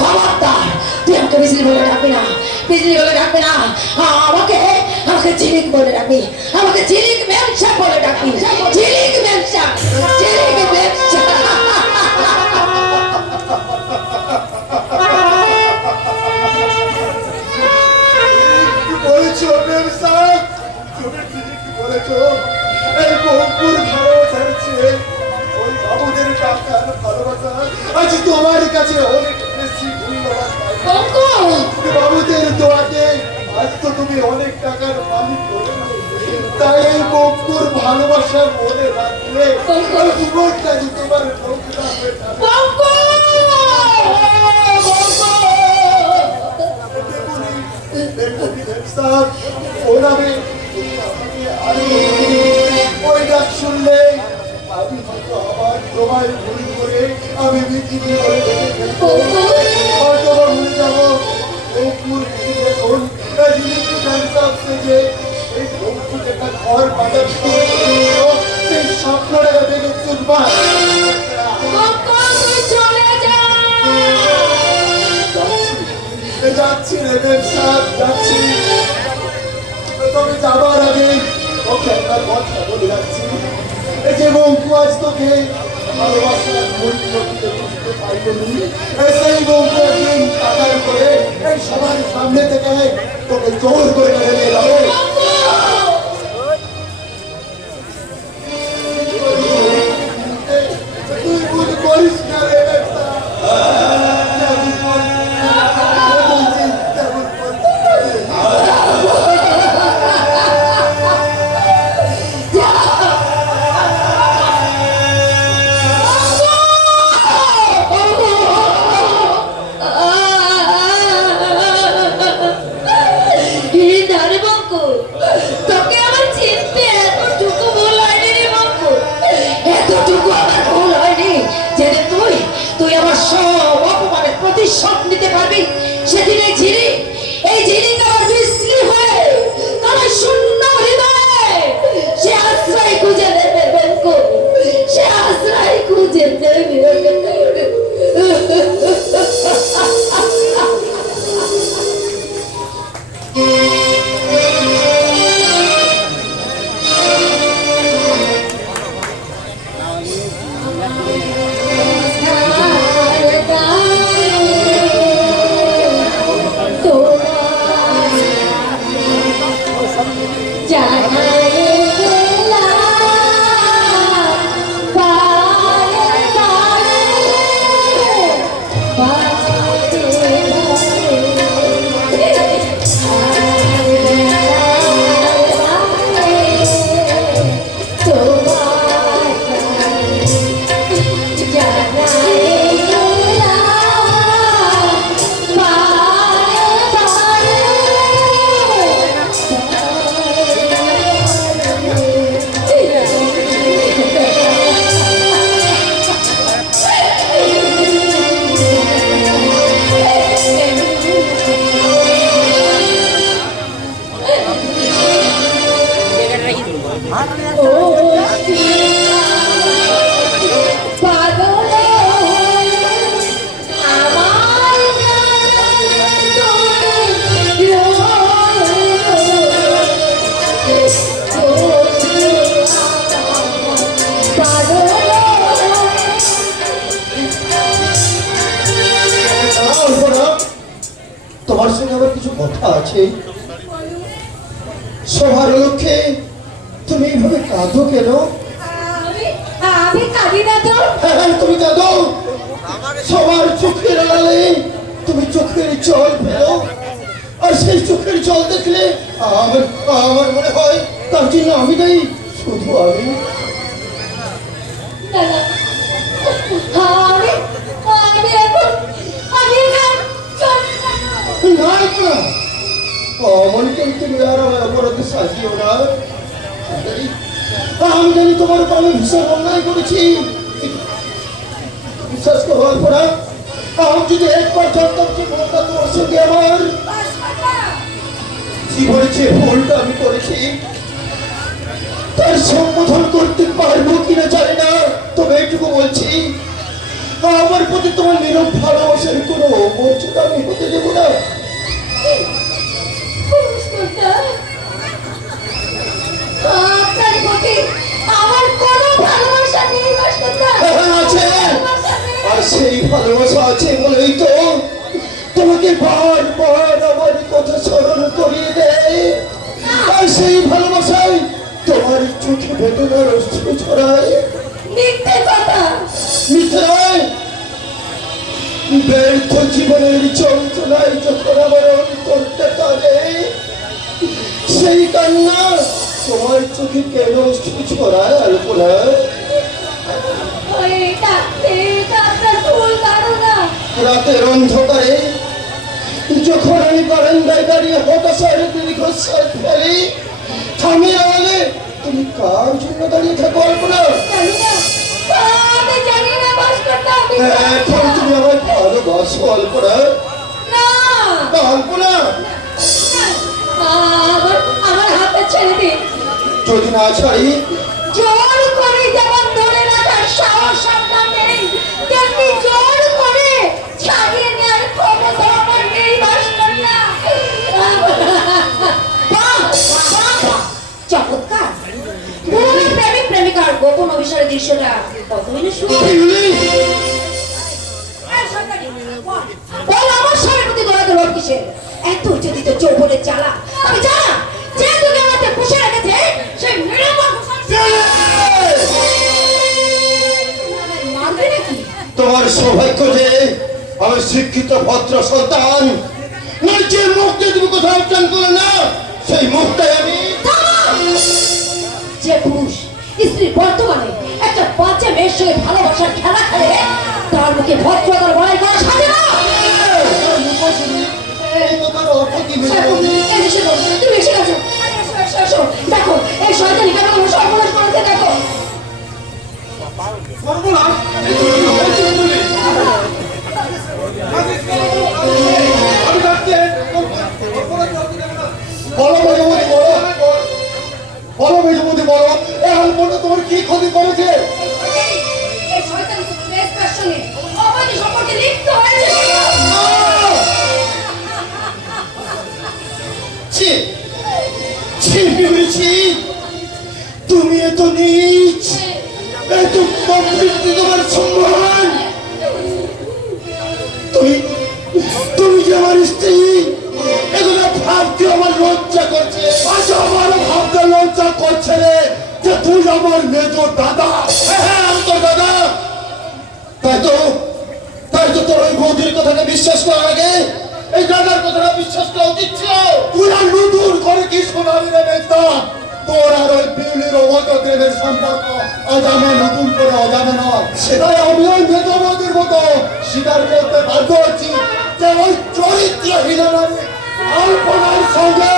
খবরদার, তুই আমাকে বিজলি বলে ডাকবি না, বিজলি বলে ডাকবি না। আমাকে আমাকে ঝিলিক বলে ডাকবি, আমাকে ঝিলিক ব্যবসা বলে ডাকবি, ঝিলিক ব্যবসা, ঝিলিক ব্যবসা। বলেছো ব্যবসা, তুমি ঠিক বলেছো। এই বঙ্কুর ভালোবাসার চেয়ে ওই বাবুদের টাকার ভালোবাসা আজ তোমার কাছে অনেক বেশি মূল্যবান। বঙ্কু, বাবুদের দোয়াতে আজ তো তুমি অনেক টাকার মালিক হলে। তাই এই বঙ্কুর ভালোবাসা মনে রাখলে ওই জীবনটা যে তোমার নোংরা হয়ে যাবে। বঙ্কু, ওই ডাক শুনলে আমি হয়তো আবার তোমায় ভুল করে আমি পৃথিবী করে হয়তো বা ভুলে যাবো। বঙ্কুর দেখুন থেকে এই বঙ্কুর একটা ঘর বাঁধার সেই স্বপ্নটা দেখে চুলবা যাচ্ছি রে ব্যবসা, যাচ্ছি। তবে যাবার আগে ওকে একটা কথা বলে যাচ্ছি, এই যে বঙ্কু আজ তোকে ভালোবাসার মূল্য দিতে বুঝতে পারবি, সেই বঙ্কু একদিন টাকার করে এই সবার সামনে থেকে তোকে জোর করে মেরে নিয়ে যাবে। তুই ভুল করিস না রে ব্যবসা। মাঝে সবার লক্ষ্যে তুমি এইভাবে কাঁদো কেন? আমি কাঁদি না তো। হ্যাঁ, তুমি কাঁদো, সবার চোখের আড়ালে তুমি চোখের জল ফেলো, আর সেই চোখের জল দেখলে আমার আমার মনে হয় তার জন্য আমি নেই, শুধু আমি। না না, আমি এখন চলে যাবো। না না, অমন করে তুমি আর আমার অপরাধে সাজিও না। আমি জানি তোমার উপর আমি ভীষণ অন্যায় করেছি, বিশ্বাস করো অল্পনা। আমি যদি একবার জানতাম যে ভুলটা তোমার সঙ্গে আমার জীবনে যে ভুলটা আমি করেছি তার সম্বোধন করতে পারবো কিনা জানি না, তবে এইটুকু বলছি, আমার প্রতি তোমার নীরব ভালোবাসার কোনো মর্যাদা আমি হতে দেবো না। আপনার প্রতি আমার কোনো ভালোবাসা নেই ভাস্করদা। হ্যাঁ, আছে, আর সেই ভালোবাসা আছে বলেই তো তোমাকে বারবার আমার কথা স্মরণ করিয়ে দেয়, আর সেই ভালোবাসায় তোমার চোখে বেদনার অশ্রু ছড়ায়। মিথ্যে কথা। মিথ্যে নয়, ব্যর্থ জীবনের যন্ত্রণায় যখন আমার অন্তরটা কাঁদে, সেই কান্না তোমার চোখে কেন অশ্রু ছড়ায় আলপনা? এটা আপনার ভুল ধারণা। রাতের অন্ধকারে যখন আমি বারান্দায় দাঁড়িয়ে হতাশার দীর্ঘশ্বাস ফেলি, থামে আলে তুমি কার জন্য দাঁড়িয়ে থাকো আলপনা? আমি জানি না ভাস্করদা। এখন তুমি আমার ভালোবাসো আলপনা? না, আলপনা, আমার হাতে ছেড়ে দিন। যদি না ছাড়ি জোর করে যেমন ধরে রাখার সাহস আপনার নেই, তেমনি জোর করে ছাড়িয়ে নেওয়ার ক্ষমতা আমার নেই ভাস্করদা। চমৎকার! ভুল প্রেমিক প্রেমিকার গোপন অভিসারের দৃশ্যটা কতদিনে শুরু। বল আমার স্বামীর প্রতি দয়াতে লোভ কিসের? এত উচ্চতিত যৌবনের জ্বালা আমি জানা, যে তোকে আমাকে পুষে রেখেছে সেই নিরাপদ মারবে নাকি? তোমার সৌভাগ্য যে আমি শিক্ষিত ভদ্র সন্তান, নয় যে মুখটা তুমি কোথাও উচ্চারণ করে না, সেই মুখটাই আমি। যে পুরুষ স্ত্রী বর্তমানে একটা বাচ্চা মেয়ের সঙ্গে ভালোবাসার খেলা খেলে, তার মুখে ভদ্রতার বড়াই করা সাজে না। তুমি এসে গেছো, এসো, দেখো এই শয়তানি কেন আমার সর্বনাশ করেছে, দেখো। বলো মেজবুদি, বলো বলো মেজবুদি, বলো এই আলপনা তোমার কি ক্ষতি করেছে? এই শয়তানি তো মেয়েটার সঙ্গে অবৈধ সম্পর্কে লিপ্ত হয়েছে। ছি ছি বিবৃছি, তুমি এত নীচ, এত প্রবৃত্তি তোমার সম্মান, তুমি তুমি যে আমার স্ত্রী, এগুলো ভাবতে আমার লজ্জা করছে। আচ্ছা, আমার ভাবতে লজ্জা করছে রে যে তুই আমার মেজ দাদা। হ্যাঁ, আমি তোর দাদা। তাই তো তোর ওই বৌদির কথাকে বিশ্বাস করার আগে এই দাদার কথাটা বিশ্বাস করা উচিত ছিল। তুই আর নতুন করে কি শোনাবি রে মেজদা? তোর আর ওই বিউলির অবৈধ প্রেমের সম্পর্ক অজানা, নতুন করে অজানা নয়। সেটাই আমি ওই মেজবাদের মতো স্বীকার করতে বাধ্য হচ্ছি যে ওই চরিত্রহীন নারী আলপনার সঙ্গে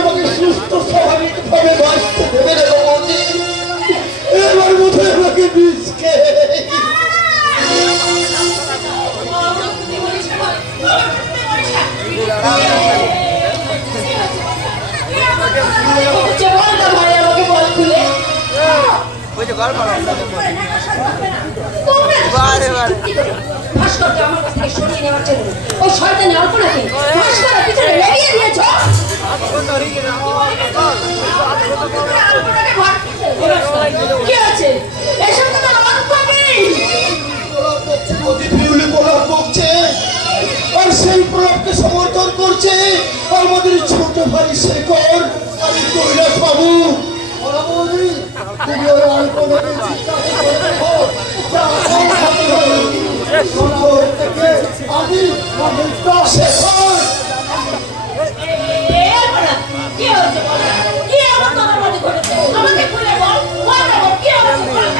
আমাকে সুস্থ স্বাভাবিক ভাবে বাঁচতে দেবে না বৌদি। এবার বোধহয় আমাকে বিষ আমাকে বল খুলে ওই যে গল্প তোমরা ভাস্করকে আমার কাছ থেকে সরিয়ে নেওয়ার জন্য ওই শয়তানি অল্পনাকে ভাস্করের পিছনে লেগিয়ে দিয়েছো। কি আছে এসব তো তার অন্তকে বিউলি প্রলাপ বকছে আর সেই প্রলাপকে সমর্থন করছে আমাদের ছোট ভাই শেখর আর কৈলাস বাবু। বরাবরই তুমি ওই অল্পনাকে জিজ্ঞাসা করে দেখো যা আমার হাতে হয়েছে। শোনার থেকে আমি শেখর কি হয়েছে বলো? কি এমন তোমার মধ্যে ঘটেছে? আমাকে খুলে বল, বলো কি হয়েছে বলো।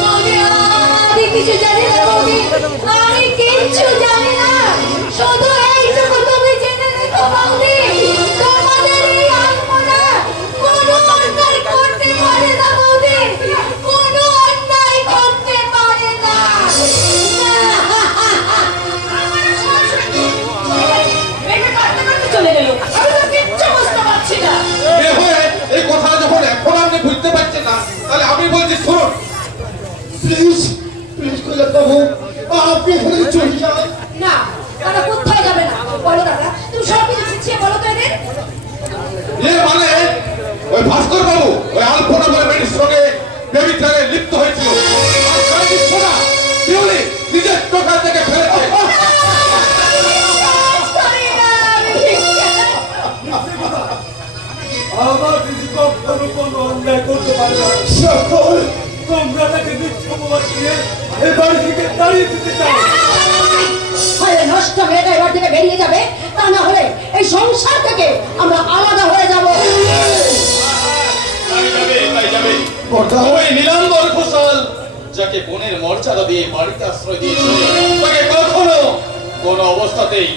মমি, আমি কিছু জানি না মমি, আমি কিচ্ছু জানি না। শুধু এইটুকু তুমি জেনে রেখো মমি, তোমাদের এই আলপনা কোনো অন্যায় করতে পারে না মমি, কোনো অন্যায় করতে পারে না। চলে গেল, আমি তো কিচ্ছু বুঝতে পারছি না। এ হয়ে এই কথা যখন এখন আপনি বুঝতে পারছেন না, তাহলে আমি বলছি শুনুন। প্লিজ প্লিজ কৈলাস বাবু আপনি এখানে চলে যান। না, তারা কোথাও যাবে না। বলো দাদা, তুমি সব কিছু শিখিয়ে বলো তো এদের। মানে ওই ভাস্কর বাবু ওই আলপনা বলে মেয়েটির সঙ্গে বেবিচারে লিপ্ত হয়েছিল। আর তার শোনা বিউলি নিজের চোখা থেকে ফেলেছে। আমার দিদি কখনো কোনো অন্যায় করতে পারে না। সকল তোমরা তাকে মিথ্যা প্রমাণ দিয়ে এই বাড়ি থেকে তাড়িয়ে দিতে চাও। হয় নষ্ট মেয়েটা এবার থেকে বেরিয়ে যাবে, তা না হলে এই সংসার থেকে আমরা আলাদা হয়ে যাব। তাই যাবে ওই নীলাম্বর ঘোষাল যাকে বোনের মর্যাদা দিয়ে বাড়িতে আশ্রয় দিয়েছে, তাকে কখনো কোন অবস্থাতেই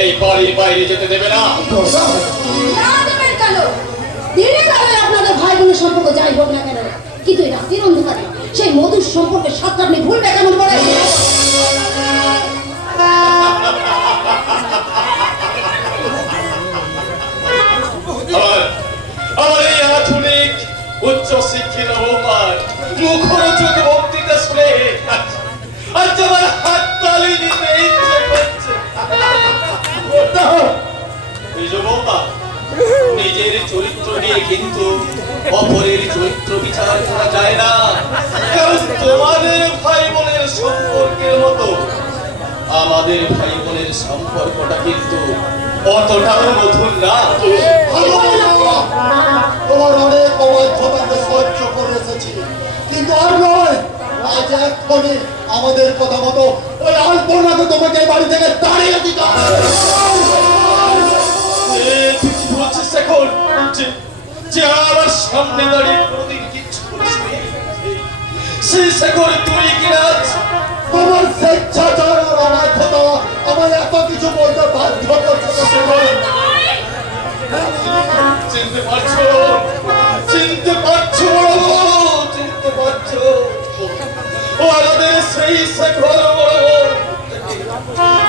এই বাড়ির বাইরে যেতে দেবে না। না দেবেন কেন? দিনের বেলায় আপনাদের ভাই বোনের সম্পর্ক যাই হোক না কেন, কিন্তু এই রাতের অন্ধকারে সেই মধুর সম্পর্কের সাথে আপনি ভুলবে কেমন করে? আমার এই আধুনিক উচ্চ শিক্ষিত হোমার মুখরোচক বক্তৃতা শুনে আজ আমার হাত তালি দিতে ইচ্ছে করছে। এই যে বৌমা, নিজের চরিত্র নিয়ে কিন্তু অপরের চরিত্র বিচার করা যায় না, কারণ তোমাদের ভাই বোনের সম্পর্কের মতো আমাদের ভাই বোনের সম্পর্কটা কিন্তু অতটাও মধুর না। তোমার অনেক অবৈধতাকে সহ্য করে এসেছি, কিন্তু আর নয়, আজ এক্ষণে আমাদের কথা মতো ওই আলপনাকে তোমাকে বাড়ি থেকে তাড়িয়ে দিতে হবে। তুই কি বলছিস এখন? যে আমার সামনে দাঁড়িয়ে কোনোদিন কিচ্ছু করিস নি, সেই শেখর তুই কিনা তোমার স্বেচ্ছাচার আর অবাধ্যতা আমায় এত কিছু বলতে বাধ্য করছে। চিনতে পারছো? চিনতে পারছো? চিনতে পারছো? ও আমাদের সেই শেখর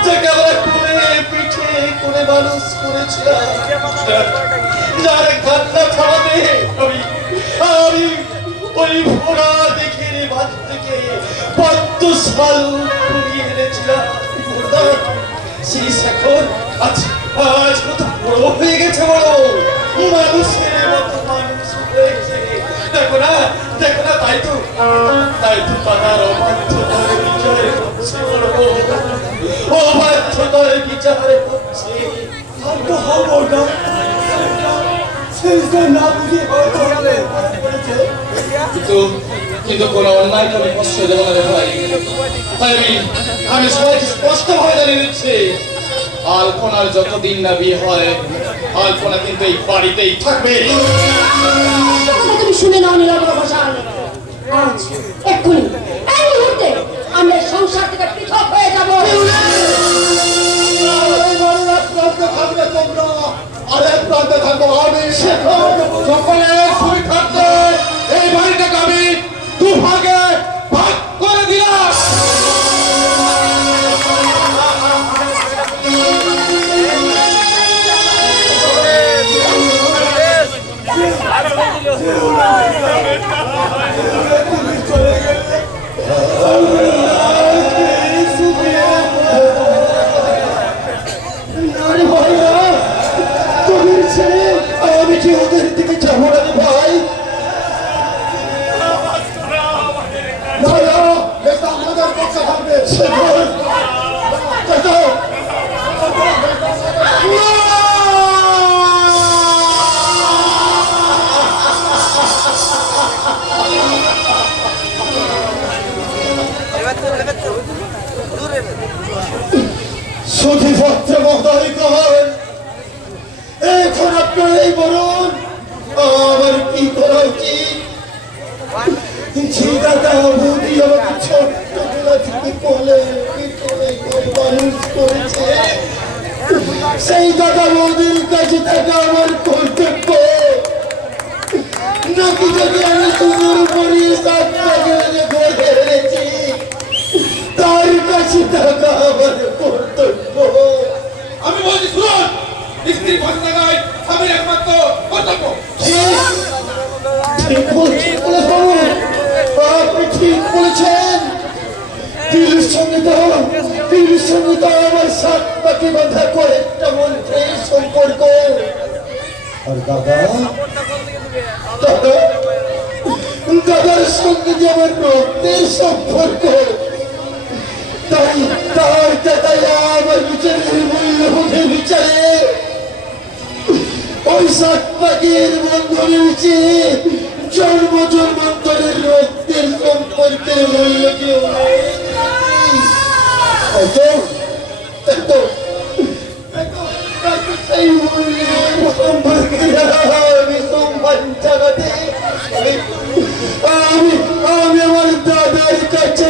যাকে আমরা কোলে পিঠে করে মানুষ করেছিলাম, যার কান্না থামাতে আমি ওই ফোড়া দেখে বাদ থেকে পদ্মশাল কুড়িয়ে এনেছিলাম। সেই শেখর আজ আজ কত বড় হয়ে গেছে, বড় মানুষের মতো মানুষ হয়েছে। দেখো না তাই তো তার অবাধ্যতার বিচার করছে, বড় অবাধ্যতার বিচার করছে। শান্ত হবো না, সেইটা না বুঝে হয়তো করেছে। কিন্তু কোন অন্যায়কে আমি কষ্ট দেবো না রে ভাই। তাই আমি সবাইকে স্পষ্ট ভাবে জানিয়ে দিচ্ছি, আলপনার যতদিন না বিয়ে হয়, আলপনা কিন্তু এই বাড়িতেই থাকবে। তুমি শুনে নাও নীলাম্বর ঘোষাল, আজ এক্ষুনি এই মুহূর্তে আমরা সংসার থেকে পৃথক হয়ে যাব। থাকবে তোমরা, আরেক প্রান্তে থাকবো আমি। সকলে শুই থাকতে এই বাড়িটাকে আমি দুভাগে ভাগ করে দিলাম। তুমি চলে গেলে আরে ভাই না, তোদের ছেড়ে আমি কি ওদের দিকে যাবো না রে ভাই? ভাইয়া, এটা আমাদের পক্ষে থাকবে। সুধীপত্র মহোদয়গণ, এখন আপনারাই বলুন আমার কি করা উচিত? দাদা বৌদি আমাকে ছোট্টবেলা থেকে কোলে পিঠে মানুষ করেছে, সেই দাদা বৌদির কাছে থাকা আমার কর্তব্য, নাকি যদি আমি সুন্দর করি ঘরে এনেছি তার কাছে থাকা আমার কর্তব্য। আমি বলছি শুনুন, স্ত্রী পাশে থাকায় স্বামীর একমাত্র কর্তব্য। ঠিক বলছেন বলে বাবু, আপনি ঠিক বলেছেন। পীরের সঙ্গে তো আমার সাত পাকে বাঁধা কয়েকটা মন্ত্রের সম্পর্ক। আর দাদার সঙ্গে যে আমার রক্তের সম্পর্ক, তাই তার দাদাই আমার বিচারের মূল্যবোধের বিচারে ওই সাত পাকের বন্ধনের চেয়ে জন্ম জন্মান্তরের রক্তের সম্পর্কের মূল্য কেউ সেই মূল্যের সম্পর্কে আমি সম্মান জানাতে আমি আমার দাদার কাছে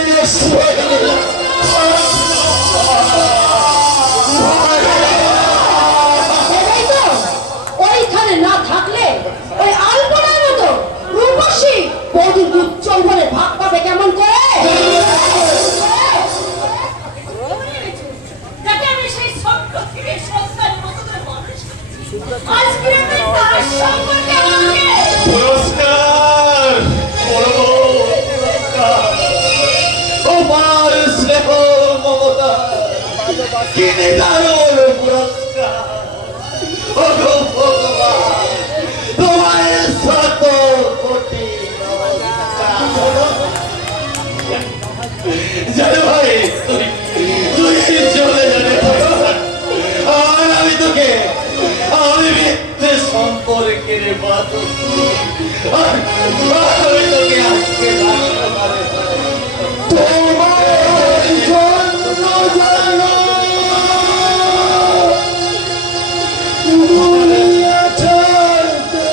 ওইখানে না থাকলে ওই আলপনার মতো রূপসী বধূ উজ্জ্বল বলে ভাগ পাবে কেমন করে? যাকে আমি সেই ছোট্ট থেকে সন্তানের মতো করে মানুষ করেছি, আজকে আমি তার সম্পর্কে আমাকে পুরস্কার তোমার স্নেহ মমতা কিনে দারুণ পুরস্কার। ও ভগবান, তোমার শত কোটি জানো ভাই, তুই চলে যাবে আর আমি তোকে মিথ্যে সম্পর্কের বাদক আমি তোকে আজকে তোমার জন্য জানো দুনিয়া ছাড়তে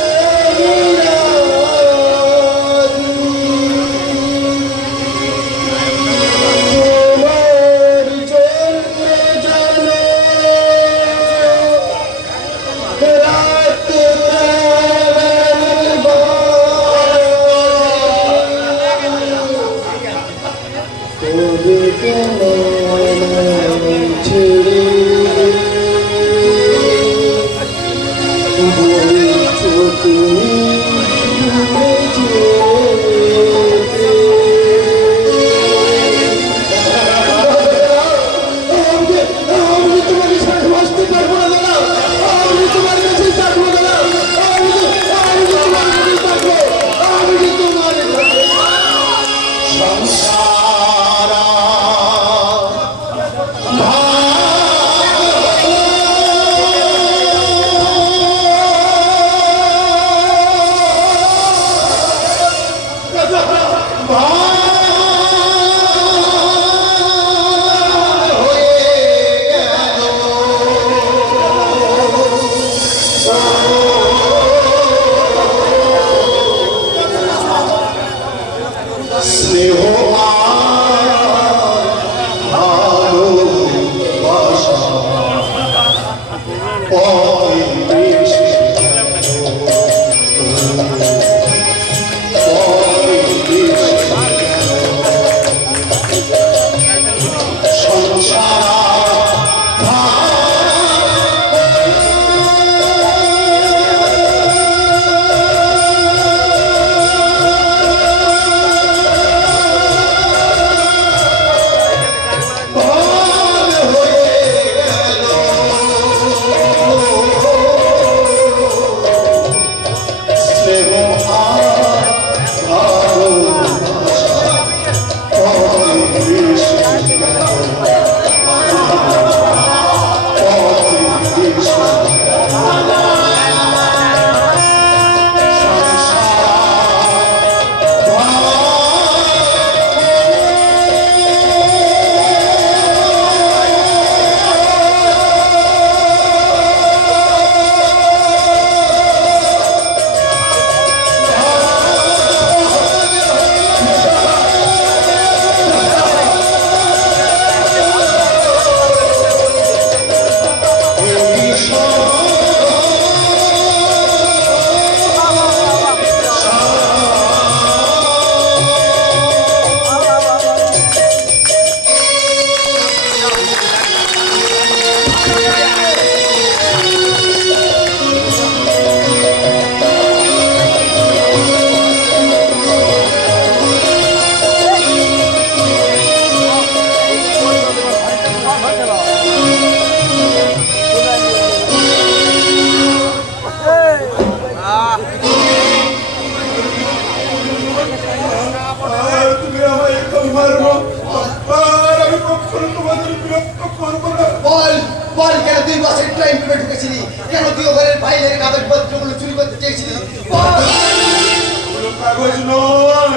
তোমার জন্য জানো রাত তবে কেন ছেড়ে বলছো তুমি আমি তোমাকে সাথে বাঁচতে পারবো না দাদা, আমি তোমার কাছে থাকবো দাদা, আমি তোমার কাছে থাকবো, আমি তোমার সংসারা করবো না। বল বল কেন 2 বছর টাইম পেয়ে ঢুকেছিলি? কেন তুই ওখানের ফাইলের কাগজপত্রগুলো চুরি করতে চেয়েছিলি? বল। কোনো কাগজ নয়,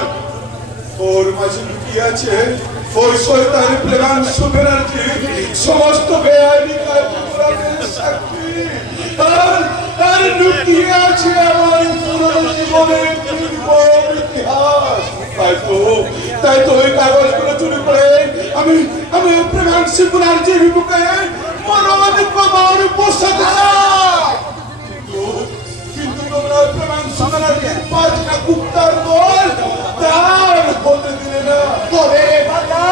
ওর মাঝে লুকিয়ে আছে ওই শয়তানি প্রেমাংশু ব্যানার্জি সমস্ত বেআইনি কার্যকলাপের সাক্ষী। আর লুকিয়ে আছে আমার পুরনো জীবনের নির্মম ইতিহাস। তাই তো ওই কাগজগুলো চুরি করে আমি প্রেমাংশু ব্যানার্জির বুকে মনোনীতভাবে বসাতে চাই। কিন্তু তোমরা প্রেমাংশু ব্যানার্জির 5টা কুত্তার দল তার হতে দিলে না। তবে রে বাবা,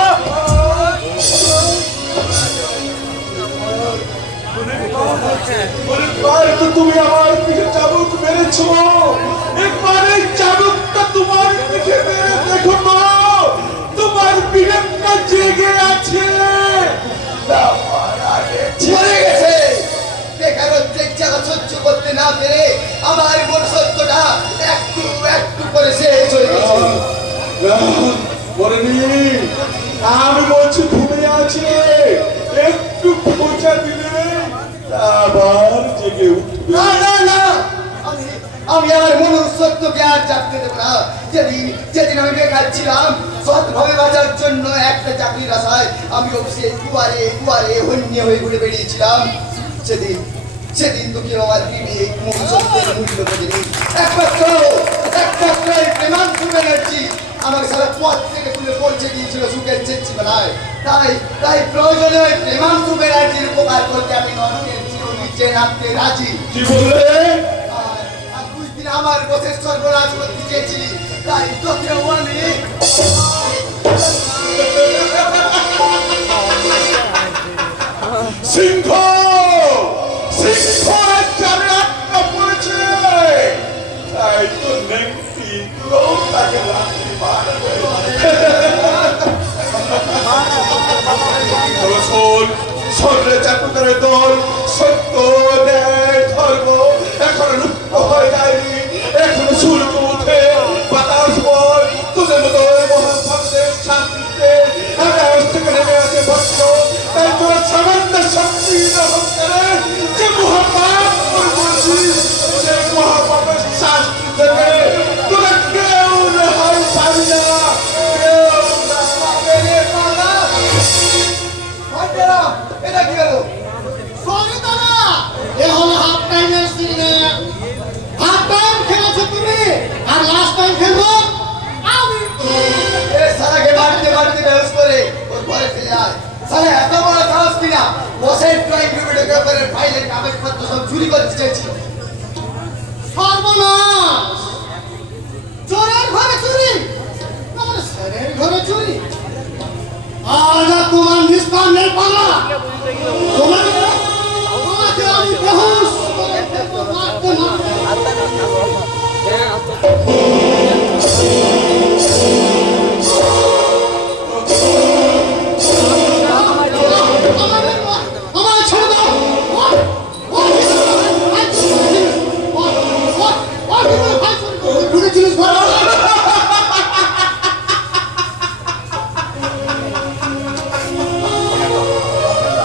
অনেকবার তো তুমি আমার পিঠে চাবুক মেরেছো, একবার এই চাবুকটা তোমার পিঠে মেরে দেখো তো, তোমার বিবেকটা জেগে আছে। মরে গেছে। বেকারত্বের জ্বালা সহ্য করতে না পেরে আমার মন সত্যটা একটু একটু করে সে চলে গেছে। মরেনি, আমি বলছি ঘুমিয়ে আছে, একটু খোঁজা দিলে আবার জেগে উঠবে। না না না, আমি আমার মনের সত্যকে আর জাগতে দেবো না। যেদিন আমি বেকার ছিলাম, সৎভাবে বাঁচার জন্য একটা চাকরির আশায় আমি অফিসে দুয়ারে দুয়ারে হন্যে হয়ে ঘুরে বেরিয়েছিলাম। সেদিন তো কেউ আমার বিবেক মন সত্যের মূল্য বোঝেনি। একমাত্র এই প্রেমাংশু ব্যানার্জি আমাকে সারা পথ থেকে তুলে পৌঁছে দিয়েছিল সুখের চেতনায়। তাই প্রয়োজনে ওই প্রেমাংশু ব্যানার্জির উপকার করতে আমি নরকের জীবন নিচে নামতে রাজি। কি বললে? আর 2 দিন আমার বসে সর্বনাশ করতে চেয়েছিলি, তাই তোকেও আমি সিংহ জানে আটকা পড়েছে, তাই তো নেংটি তুলো তাকে রাত্রি মারবে। শোন চাটুকারের দল, সত্য ন্যায় ধর্ম এখন লুপ্ত হয়ে যায়নি, এখন সূর্য উঠে বাতাস বয়, তোদের মতো মহান ভক্তের শান্তিতে আকাশ থেকে নেমে আসে ভক্ত। তাই তোরা সামান্য শক্তি অহংকারে যে মহাপাপ করেছিস, সেই মহাপাপের শাস্তি থেকে তোরা কেউ রেহাই পাবি না, কেউ না পাবে রে বাবা। ভাইরা, এটা কি হলো? সরি দাদা, এ হলো হাফ টাইমের সিনে। হাফ টাইম খেলেছো তুমি, আর লাস্ট টাইম খেলবো আমি। এ সারাকে মারতে মারতে বেহুশ করে ওর ঘরে ফেলে আয়। সারা এত বড় সাহস কিনা বসের ড্রয়িং রুমে ঢুকে ওপরে ফাইলের কাগজপত্র সব চুরি করতে চেয়েছিল। সর্বনাশ! চোরের ঘরে চুরি, আমার স্যারের ঘরে চুরি। আজ আর তোমার নিষ্কামের পালা। তোমাকে আমি বেহুশ করে ফেলবো মারতে মারতে। আমার ছেড়ে দাও। ঢুকেছিলিস ঘরে?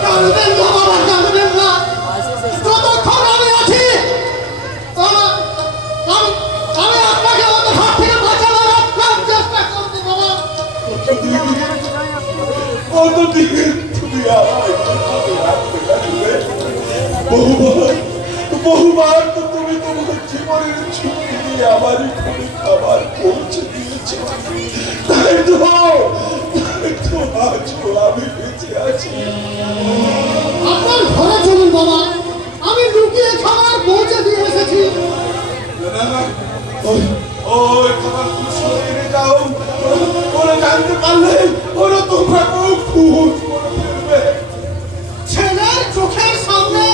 কাঁদবেন না বাবা, কাঁদবেন না। যতক্ষণ আমি আছি, আমি আপনাকে ওদের হাত থেকে বাঁচানোর আপ্রাণ চেষ্টা করবো বাবা। কতদিন তুমি আমায় বহুবার তো তুমি তোমার জীবনের ঝুঁকি নিয়ে আমার ঘরে খাবার পৌঁছে দিয়েছো, তাই তো আজও আমি বেঁচে আছি। আপনার ঘরে চলুন বাবা, আমি লুকিয়ে খাবার পৌঁছে দিয়ে এসেছি। ওই খাবার তুমি সরিয়ে যাও, ওরা জানতে পারলে ওরা তোমাকে খুন করে ফেলবে। ছেলের চোখের সামনে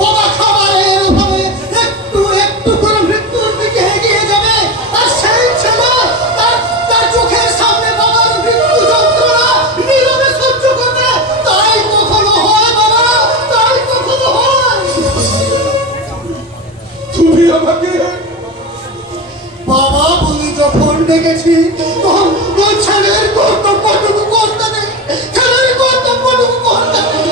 বাবা খাবারের অভাবে একটু একটু করে মৃত্যুর দিকে এগিয়ে যাবে, আর সেই ছেলে তার চোখের সামনে বাবার মৃত্যু যন্ত্রণা নীরবে সহ্য করবে। তাই কখনো হয় বাবা, তাই কখনো হয়। তুমি আমাকে বাবা বলি যখন ডেকেছি, তখন ওই ছেলের কর্তব্যটুকু করতে নেই, ছেলের কর্তব্যটুকু করতে নেই।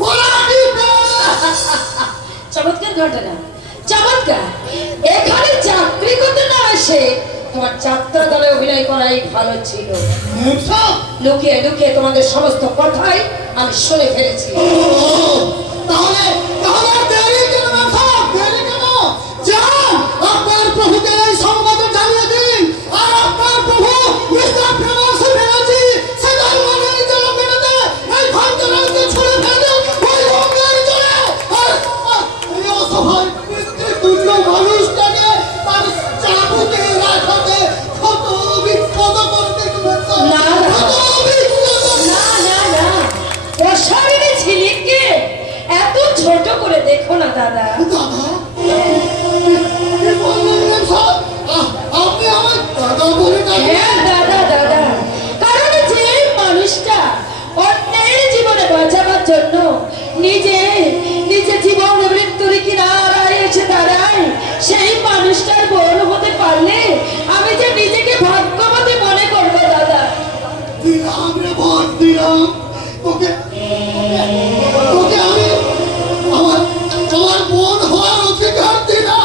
গোলা টিপে। চমৎকার ঘটনা, চমৎকার। এখানে চাকরি করতে না এসে তোমার যাত্রা দলে অভিনয় করাই ভালো ছিল। সব লুকিয়ে লুকিয়ে তোমাদের সমস্ত কথাই আমি শুনে ফেলেছি। তাহলে তাহলে দেরি কেন সব দেরি কেন? যান আপনার প্রভুকে এই সংবাদ জানিয়ে দিন। আর আপনার প্রভু মিস্টার ফেমাস ব্যানার্জি সেটাই মানে জল মেটাতে এই ভান্ডারকে ছুঁড়ে ফেলে ওই গঙ্গার জলে। আর এই অসহায় তুল্য মানুষটাকে তার চাবুকে রাখাতে কত বিক্ষত করতে কত না, না। বিক্ষত। না না না, অশালীন ছেলেকে এত ছোট করে দেখো না দাদা। দাদা কি বললেন সব? আপনি আমার দাদা বলে ডাকেন? হ্যাঁ দাদা দাদা, কারণ যে মানুষটা অন্যের জীবনে বাঁচাবার জন্য নিজে নিজে জীবন মৃত্যুর কিনারায় এসে দাঁড়ায়, সেই মানুষটার বোন হতে পারলে আমি যে নিজেকে ভাগ্যবতী মনে করবো দাদা। দিলাম রে ভোট দিলাম তোকে তোকে আমি আমার তোমার বোন হওয়ার অধিকার দিলাম।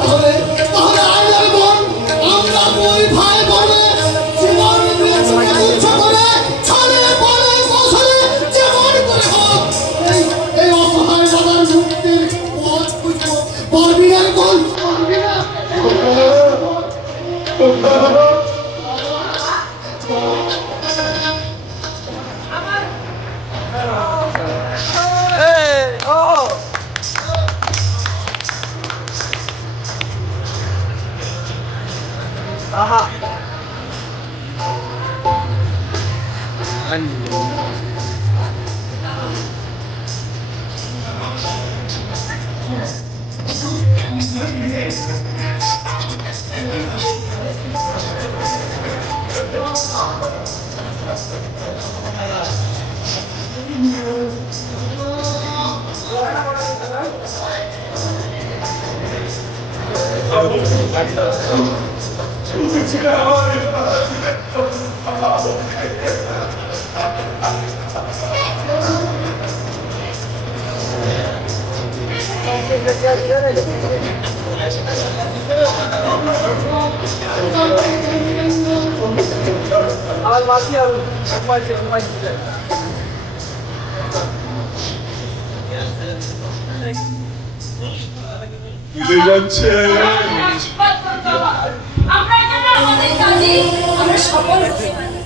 তাহলে তাহলে আইনের বোন আমরা দুই ভাই বোনে জীবন মৃত্যুকে তুচ্ছ করে ছলে বলে কৌশলে যেমন করে হোক এই অসহায় বাবার মুক্তির পথ খুঁজবো। পারবি না বোন, পারবি না? মিলে যাচ্ছে আমরা এখানে আমাদের কাজে আমরা সফল হতে পারি।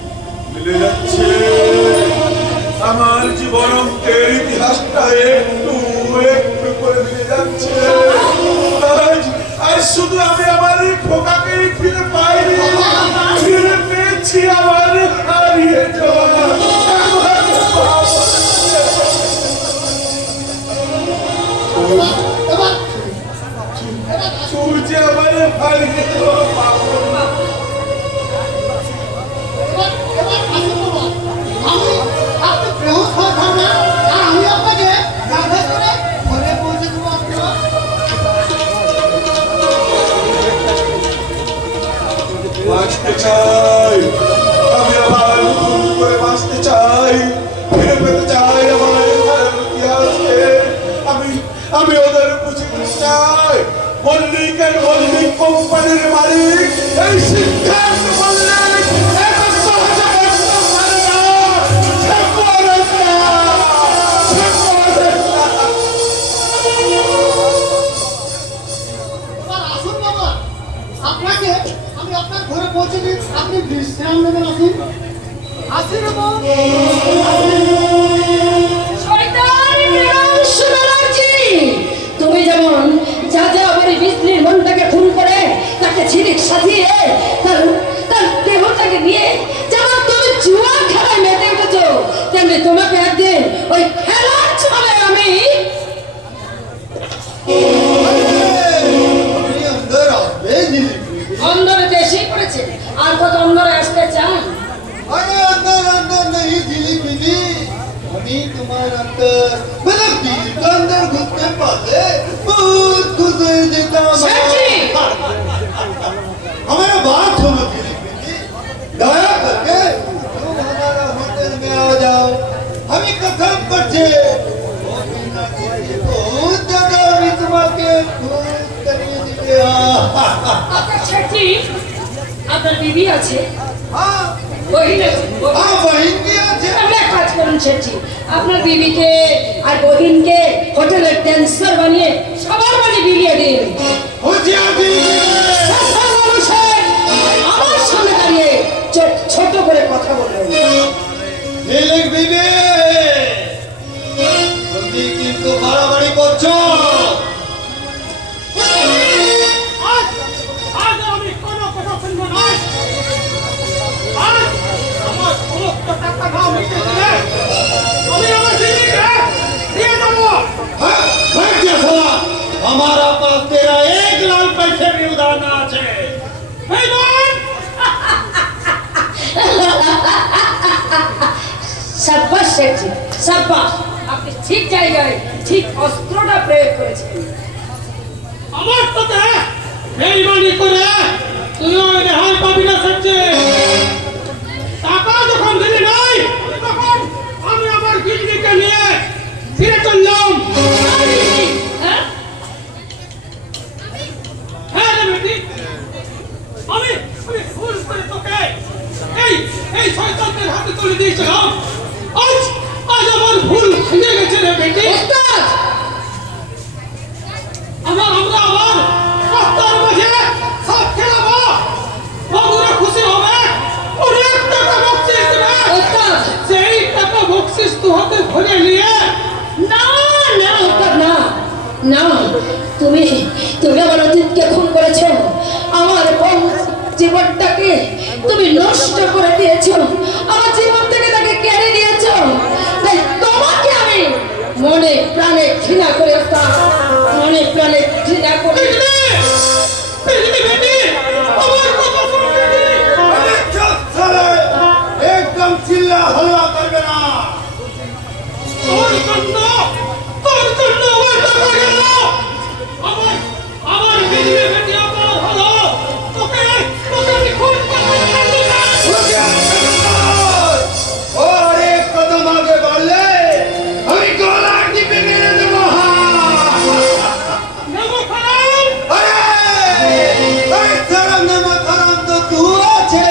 মিলে যাচ্ছে আমার জীবন অঙ্কের ইতিহাসটা একটু একটু করে মিলে যাচ্ছে। আর শুধু আমি আমার এই খোকাকে ফিরে পাইনি, ফিরে পেয়েছি আমার হারিয়ে যাওয়া আমার বাবা। এবার তুই যে আমার হারিয়ে যাওয়া বাবা। এবার আসুন বাবা, আমি আপনি বেহুশ হয়ে থাকবেন আর আমি আপনাকে গাধা করে ঘরে পৌঁছে দেবো। আপনার বাঁচতে চাই, আমি আবার নতুন করে বাঁচতে চাই, ফিরে পেতে চাই আমার ইতিহাসকে। আমি ওদের বুঝে দিতে চাই। মল্লিকের মল্লিক কোম্পানির মালিক এই সিদ্ধান্ত মল্লিক এত সহজে বসতে পারে না। সে পারে না, সে পারে না। এবার আসুন বাবা, আপনাকে আমি আপনার ঘরে পৌঁছে দিই, আপনি বিশ্রাম নেবেন। আসুন আসুন বাবা। শয়তান প্রেমাংশ ব্যানার্জি, তুমি যেমন যা যা আমার বিষ্ণুর মনটাকে খুন করে তাকে ছিলিক সাজিয়ে তার তার দেহটাকে নিয়ে যেমন তুমি জুয়া খেলায় মেতে উঠেছো, তেমনি তোমাকে একদিন ওই খেলার ছলে আমি আপনি अंदर আসবে জিলিপি। অন্ধরে তো এসেই পড়েছে। আর কত অন্ধরে আসতে চান? अरे अंदर अंदर नहीं जिलिपी जी, আমি তোমার अंदर मतलब दिल के अंदर घुसने पाले बहुत खुश हो जेता सच्ची? আপনার ছেটি আপনার বিবি আছে हाँ বহিন আছে हाँ बहन की আছে আপনি এক কাজ করুন ছেটি আপনার বিবিকে আর বহিনকে হোটেলের ড্যান্সার বানিয়ে সবার মাঝে বিলিয়ে দিন होशियार दी সব মানুষের আমার সামনে দাঁড়িয়ে ছোট করে কথা বলবেন ঝিলিক বিবি তুমি কিন্তু বাড়াবাড়ি করছো আজ আজ আমি কোনো কথা শুনবো না আজ আমার সমস্ত টাকা না মিটে দিলে আমি আমার দিদিকে দিয়ে দেবো हाँ, बैठ जा साला हमारा पास तेरा 1 लाख पैसे भी उधार ना আছে এই বোন সাব্বাস শেঠজি সাব্বাস আপনি ঠিক জায়গায় ঠিক অস্ত্রটা প্রয়োগ করেছেন আমার সাথে বেইমানি করে তুইও রেহাই পাবি না সত্যি টাকা যখন দিলি নাই তখন আমি আমার গিন্নিকে নিয়ে ফিরে চললাম হ্যাঁ হ্যাঁ রে বেটি আমি ভুল করে তোকে এই এই শয়তানদের হাতে তুলে দিয়েছিলাম আজ আজ আমার ভুল ভেঙে গেছে রে বেটি ওস্তাদ আমরা আবার রাস্তার মাঝে সব খেলাবো বন্ধুরা খুশি হবে অনেক টাকা বকশিস দেবে ওস্তাদ সেই টাকা বকশিস তু হাতে ভরে নিয়ে না না ওস্তাদ না না তুমি তুমি আমার অতীতকে খুন করেছো আমার জীবনটাকে তুমি নষ্ট করে দিয়েছো আমার জীবন থেকে তাকে কেড়ে নিয়েছো তাই তোমাকে আমি মনে প্রাণে ঘৃণা করে ওস্তাদ মনে প্রাণে ঘৃণা করে বেটি বেটি আমার কথা শুন বেটি अरे चुप साले एकदम चिल्ला हल्ला करबे ना তোর জন্য আমার টাকা গেল আমার আমার বিজলি বেটি আমার হলো তোকে তোকে আমি খুন করবো होशियार खबरदार और एक कदम आगे बढ़ ले हम 2 लाख की पे मेरे देबो নেবো খারাপ अरे शर्म नमक हराम तो तू আছে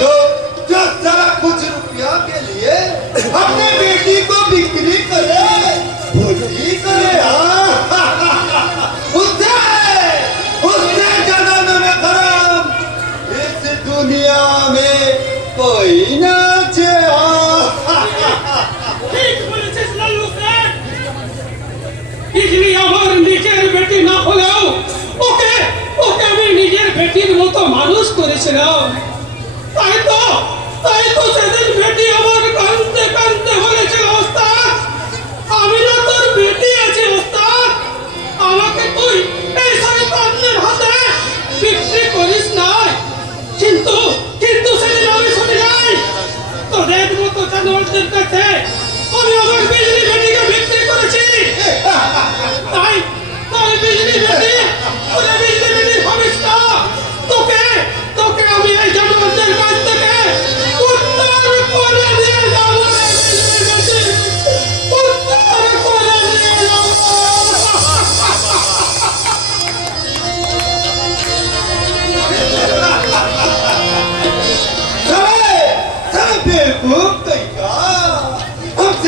जो साला कुछ रुपया के लिए अपने बेटी को बिक्री करे भूली करे उससे ज्यादा नमक हराम इस दुनिया में कोई ना আছে ঠিক বলেছিস লালু স্যার বিজলি আমার নিজের বেটি না হলেও ওকে ওকে আমি নিজের বেটির মতো মানুষ করেছিলাম তাই তো সেদিন বেটি আমার